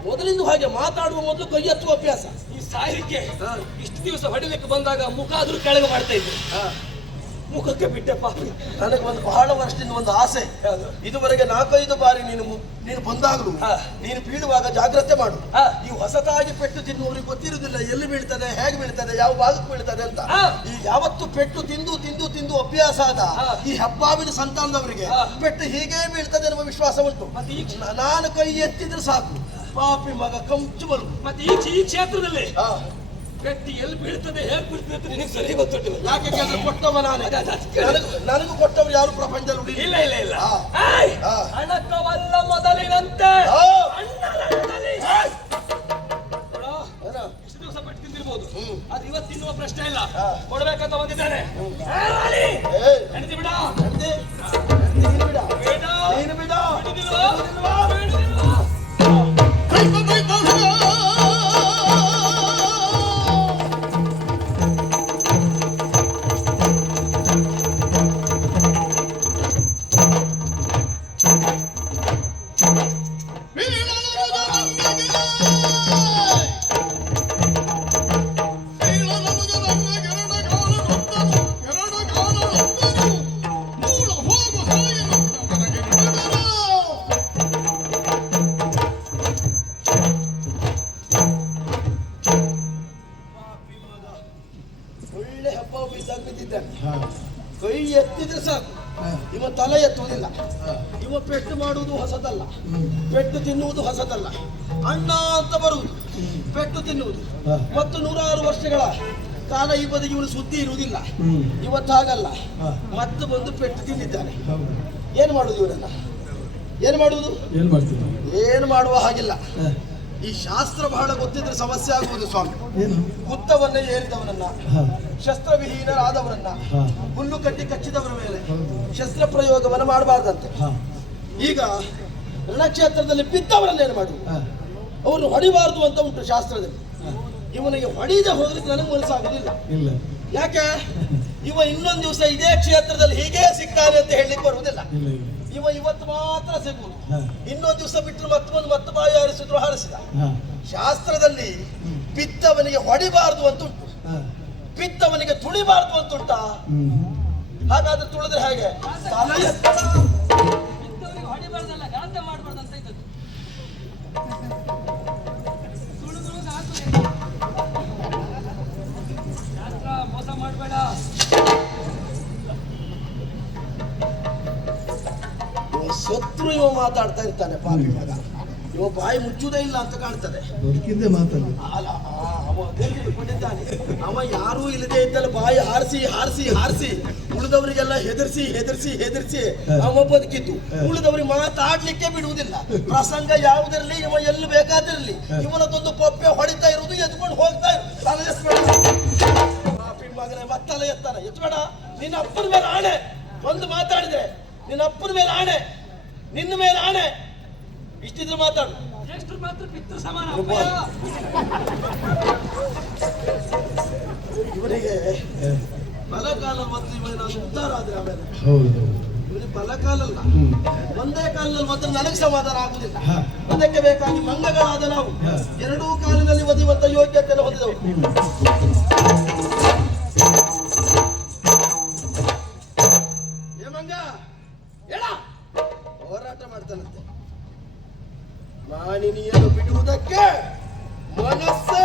ಮೊದಲಿಂದ ಹಾಗೆ ಮಾತಾಡುವ ಮೊದಲು ಕೈ ಎತ್ತುವ ಅಭ್ಯಾಸ. ಈ ಸಾಯಲಿಕ್ಕೆ ಇಷ್ಟು ದಿವಸ ಹೊಡಿಲಿಕ್ಕೆ ಬಂದಾಗ ಮುಖ ಆದ್ರೂ ಕೆಳಗೆ ಮಾಡ್ತಾ ಇದ್ದೆ. ಮುಖಕ್ಕೆ ಬಿಟ್ಟೆ ಪಾಪಿ. ನನಗೆ ಬಹಳ ವರ್ಷದಿಂದ ಒಂದು ಆಸೆ. ಇದುವರೆಗೆ 4-5 ಬಾರಿ ನೀನು ಬಂದಾಗಲೂ ನೀನು ಬೀಳುವಾಗ ಜಾಗ್ರತೆ ಮಾಡು. ಈ ಹೊಸತಾಗಿ ಪೆಟ್ಟು ತಿನ್ನುವರಿಗೆ ಗೊತ್ತಿರುವುದಿಲ್ಲ ಎಲ್ಲಿ ಬೀಳ್ತದೆ, ಹೇಗೆ ಬೀಳ್ತದೆ, ಯಾವ ಭಾಗಕ್ಕೆ ಬೀಳ್ತದೆ ಅಂತ. ಈ ಯಾವತ್ತು ಪೆಟ್ಟು ತಿಂದು ತಿಂದು ತಿಂದು ಅಭ್ಯಾಸ ಆದ ಈ ಹಬ್ಬಾವಿನ ಸಂತಾನದವರಿಗೆ ಪೆಟ್ಟು ಹೀಗೆ ಬೀಳ್ತದೆ ಎನ್ನುವ ವಿಶ್ವಾಸ ಉಂಟು. ನಾನು ಕೈ ಎತ್ತಿದ್ರೆ ಸಾಕು, ಪಾಪಿ ಮಗ ಕಂಚು ಬರು. ಮತ್ತೆ ಈ ಕ್ಷೇತ್ರದಲ್ಲಿ ಪೆಟ್ಟಿ ಎಲ್ಲಿ ಬೀಳ್ತದೆ ಹೇಗೆ ಬೀಳ್ತದೆ ಅಂತ ನಿನಗೆ ಸರಿ ಗೊತ್ತುಂಟು. ಯಾಕೆ ಕೇಳಿದ್ರೆ ಕೊಟ್ಟವ ನಾನೇ. ನನಗೂ ಕೊಟ್ಟವ್ರು ಯಾರು ಪ್ರಪಂಚದಲ್ಲಿ ಉಳಿಲಿಲ್ಲ. ಇಲ್ಲ ಇಲ್ಲ ಇಲ್ಲ. ಹಣಕವಲ್ಲ ಮೊದಲಿನಂತೆ ಇಷ್ಟು ದಿವಸ ಪೆಟ್ಟು ತಿಂದಿರ್ಬೋದು, ಅದು ಇವತ್ತು ತಿನ್ನುವ ಪ್ರಶ್ನೆ ಇಲ್ಲ. ಕೊಡ್ಬೇಕಂತ ಬಂದಿದ್ದಾನೆ. ಹೆಂಡತಿ ಬಿಡ, ನೀನು ಬಿಡ. ಒಳ್ಳೆ ಹಬ್ಬ ಬೀಸಾಗಿ ಬಿದ್ದಿದ್ದಾನೆ. ಕೈ ಎತ್ತಿದ್ರೆ ಸಾಕು, ಇವ ತಲೆ ಎತ್ತುವುದಿಲ್ಲ. ಇವ ಪೆಟ್ಟು ಮಾಡುವುದು ಹೊಸದಲ್ಲ, ಪೆಟ್ಟು ತಿನ್ನುವುದು ಹೊಸದಲ್ಲ. ಅಣ್ಣ ಅಂತ ಬರುವುದು, ಪೆಟ್ಟು ತಿನ್ನುವುದು ಮತ್ತು 100 ವರ್ಷಗಳ ಕಾಲ ಈ ಬದಿಗೆ ಇವನು ಸುದ್ದಿ ಇರುವುದಿಲ್ಲ. ಇವತ್ತಾಗಲ್ಲ, ಮತ್ತೆ ಬಂದು ಪೆಟ್ಟು ತಿಂದಿದ್ದಾನೆ. ಏನು ಮಾಡುವುದು ಇವನನ್ನ? ಏನು ಮಾಡುವುದು? ಏನು ಮಾಡುವ ಹಾಗಿಲ್ಲ. ಈ ಶಾಸ್ತ್ರ ಬಹಳ ಗೊತ್ತಿದ್ರೆ ಸಮಸ್ಯೆ ಆಗುವುದು ಸ್ವಾಮಿ. ಗುತ್ತವನ್ನೇ ಏರಿದವನನ್ನ, ಶಸ್ತ್ರವಿಹೀನರಾದವರನ್ನ, ಹುಲ್ಲು ಕಟ್ಟಿ ಕಚ್ಚಿದವರ ಮೇಲೆ ಶಸ್ತ್ರ ಪ್ರಯೋಗವನ್ನು ಮಾಡಬಾರ್ದಂತೆ. ಈಗ ರಣಕ್ಷೇತ್ರದಲ್ಲಿ ಬಿದ್ದವರನ್ನೇನು ಮಾಡುವುದು? ಅವನು ಹೊಡಿಬಾರ್ದು ಅಂತ ಉಂಟು ಶಾಸ್ತ್ರದಲ್ಲಿ. ಇವನಿಗೆ ಹೊಡಿದೆ ಹೋಗ್ಲಿಕ್ಕೆ ನನಗೆ ಮನಸ್ಸಾಗುದಿಲ್ಲ. ಯಾಕೆ? ಇವ ಇನ್ನೊಂದು ದಿವಸ ಇದೇ ಕ್ಷೇತ್ರದಲ್ಲಿ ಹೀಗೆ ಸಿಗ್ತಾನೆ ಅಂತ ಹೇಳಲಿಕ್ಕೆ ಬರುವುದಿಲ್ಲ. ಇವ ಇವತ್ತು ಮಾತ್ರ ಸಿಗುವುದು. ಇನ್ನೊಂದು ದಿವಸ ಬಿಟ್ಟರು ಮತ್ತೆ ಬಾಯಿ ಹಾರಿಸಿದ್ರು ಹಾರಿಸಿದ. ಶಾಸ್ತ್ರದಲ್ಲಿ ಬಿದ್ದವನಿಗೆ ಹೊಡಿಬಾರ್ದು ಅಂತ ಉಂಟು, ಬಿದ್ದವನಿಗೆ ತುಳಿಬಾರ್ದು ಅಂತ ಉಂಟಾ? ಹಾಗಾದ್ರೆ ತುಳಿದ್ರೆ ಹೇಗೆ? ಹೊಡಿಬಾರ್ದಲ್ಲ, ಗಾಂಧ ಮಾಡಬಾರ್ದಂತ ಇದ್ದದ್ದು. ಶಾಸ್ತ್ರ ಮೋಸ ಮಾಡಬೇಡ. ಶತ್ರು ಇವ ಮಾತಾಡ್ತಾ ಇರ್ತಾನೆ ಪಾಪಿ ಮಗ. ಇವ ಬಾಯಿ ಮುಚ್ಚುವುದೇ ಇಲ್ಲ ಅಂತ ಕಾಣ್ತದೆ. ಅವ ಯಾರೂ ಇಲ್ಲದೆ ಇದ್ದಲ್ಲ ಬಾಯಿ ಹಾರಿಸಿ ಹಾರಿಸಿ ಹಾರಿಸಿ ಉಳಿದವರಿಗೆಲ್ಲ ಹೆದರ್ಸಿ ಹೆದರ್ಸಿ ಹೆದರ್ಸಿ ಅವ ಬದುಕಿದ್ದು. ಉಳಿದವರಿಗೆ ಮಾತಾಡ್ಲಿಕ್ಕೆ ಬಿಡುವುದಿಲ್ಲ. ಪ್ರಸಂಗ ಯಾವುದಿರಲಿ, ಇವ ಎಲ್ಲಿ ಬೇಕಾದಿರಲಿ, ಇವನದೊಂದು ಪೊಪ್ಪೆ ಹೊಡಿತಾ ಇರುವುದು, ಎತ್ಕೊಂಡು ಹೋಗ್ತಾ ಪಾಪಿ ಮಗನೇ ಮತ್ತಲ್ಲ ಎತ್ತಾನೆ. ಎತ್ಬೇಡ, ನಿನ್ನ ಅಪ್ಪನ ಮೇಲೆ ಆಣೆ. ಒಂದು ಮಾತಾಡಿದ್ರೆ ನಿನ್ನ ಅಪ್ಪನ ಮೇಲೆ ಆಣೆ, ನಿನ್ನ ಮೇಲೆ ಆಣೆ. ಇಷ್ಟಿದ್ರೆ ಮಾತಾಡು. ಎಷ್ಟು ಮಾತ್ರ ಪಿತೃ ಸಮಾನ. ಇವನಿಗೆ ಬಲಕಾಲ ಮತ್ತು ಇವನಾದ್ರು ಉದ್ಧಾರ ಆದ್ರೆ ಆಮೇಲೆ ಇವನಿಗೆ ಬಲಕಾಲಲ್ಲ, ಒಂದೇ ಕಾಲದಲ್ಲಿ ಮಾತ್ರ ನನಗೆ ಸಮಾಧಾನ ಆಗುದಿಲ್ಲ. ಅದಕ್ಕೆ ಬೇಕಾಗಿ ಮಂಗಗಳಾದ ನಾವು ಎರಡೂ ಕಾಲಿನಲ್ಲಿ ಒದಿಯುವಂತ ಯೋಗ್ಯತೆಯನ್ನು ಹೊಂದಿದವು. ಮಂಗ ಹೇಳ ಹೋರಾಟ ಮಾಡ್ತಾನಂತೆ. ಮಾನಿನಿಯನ್ನು ಬಿಡುವುದಕ್ಕೆ ಮನಸ್ಸೇ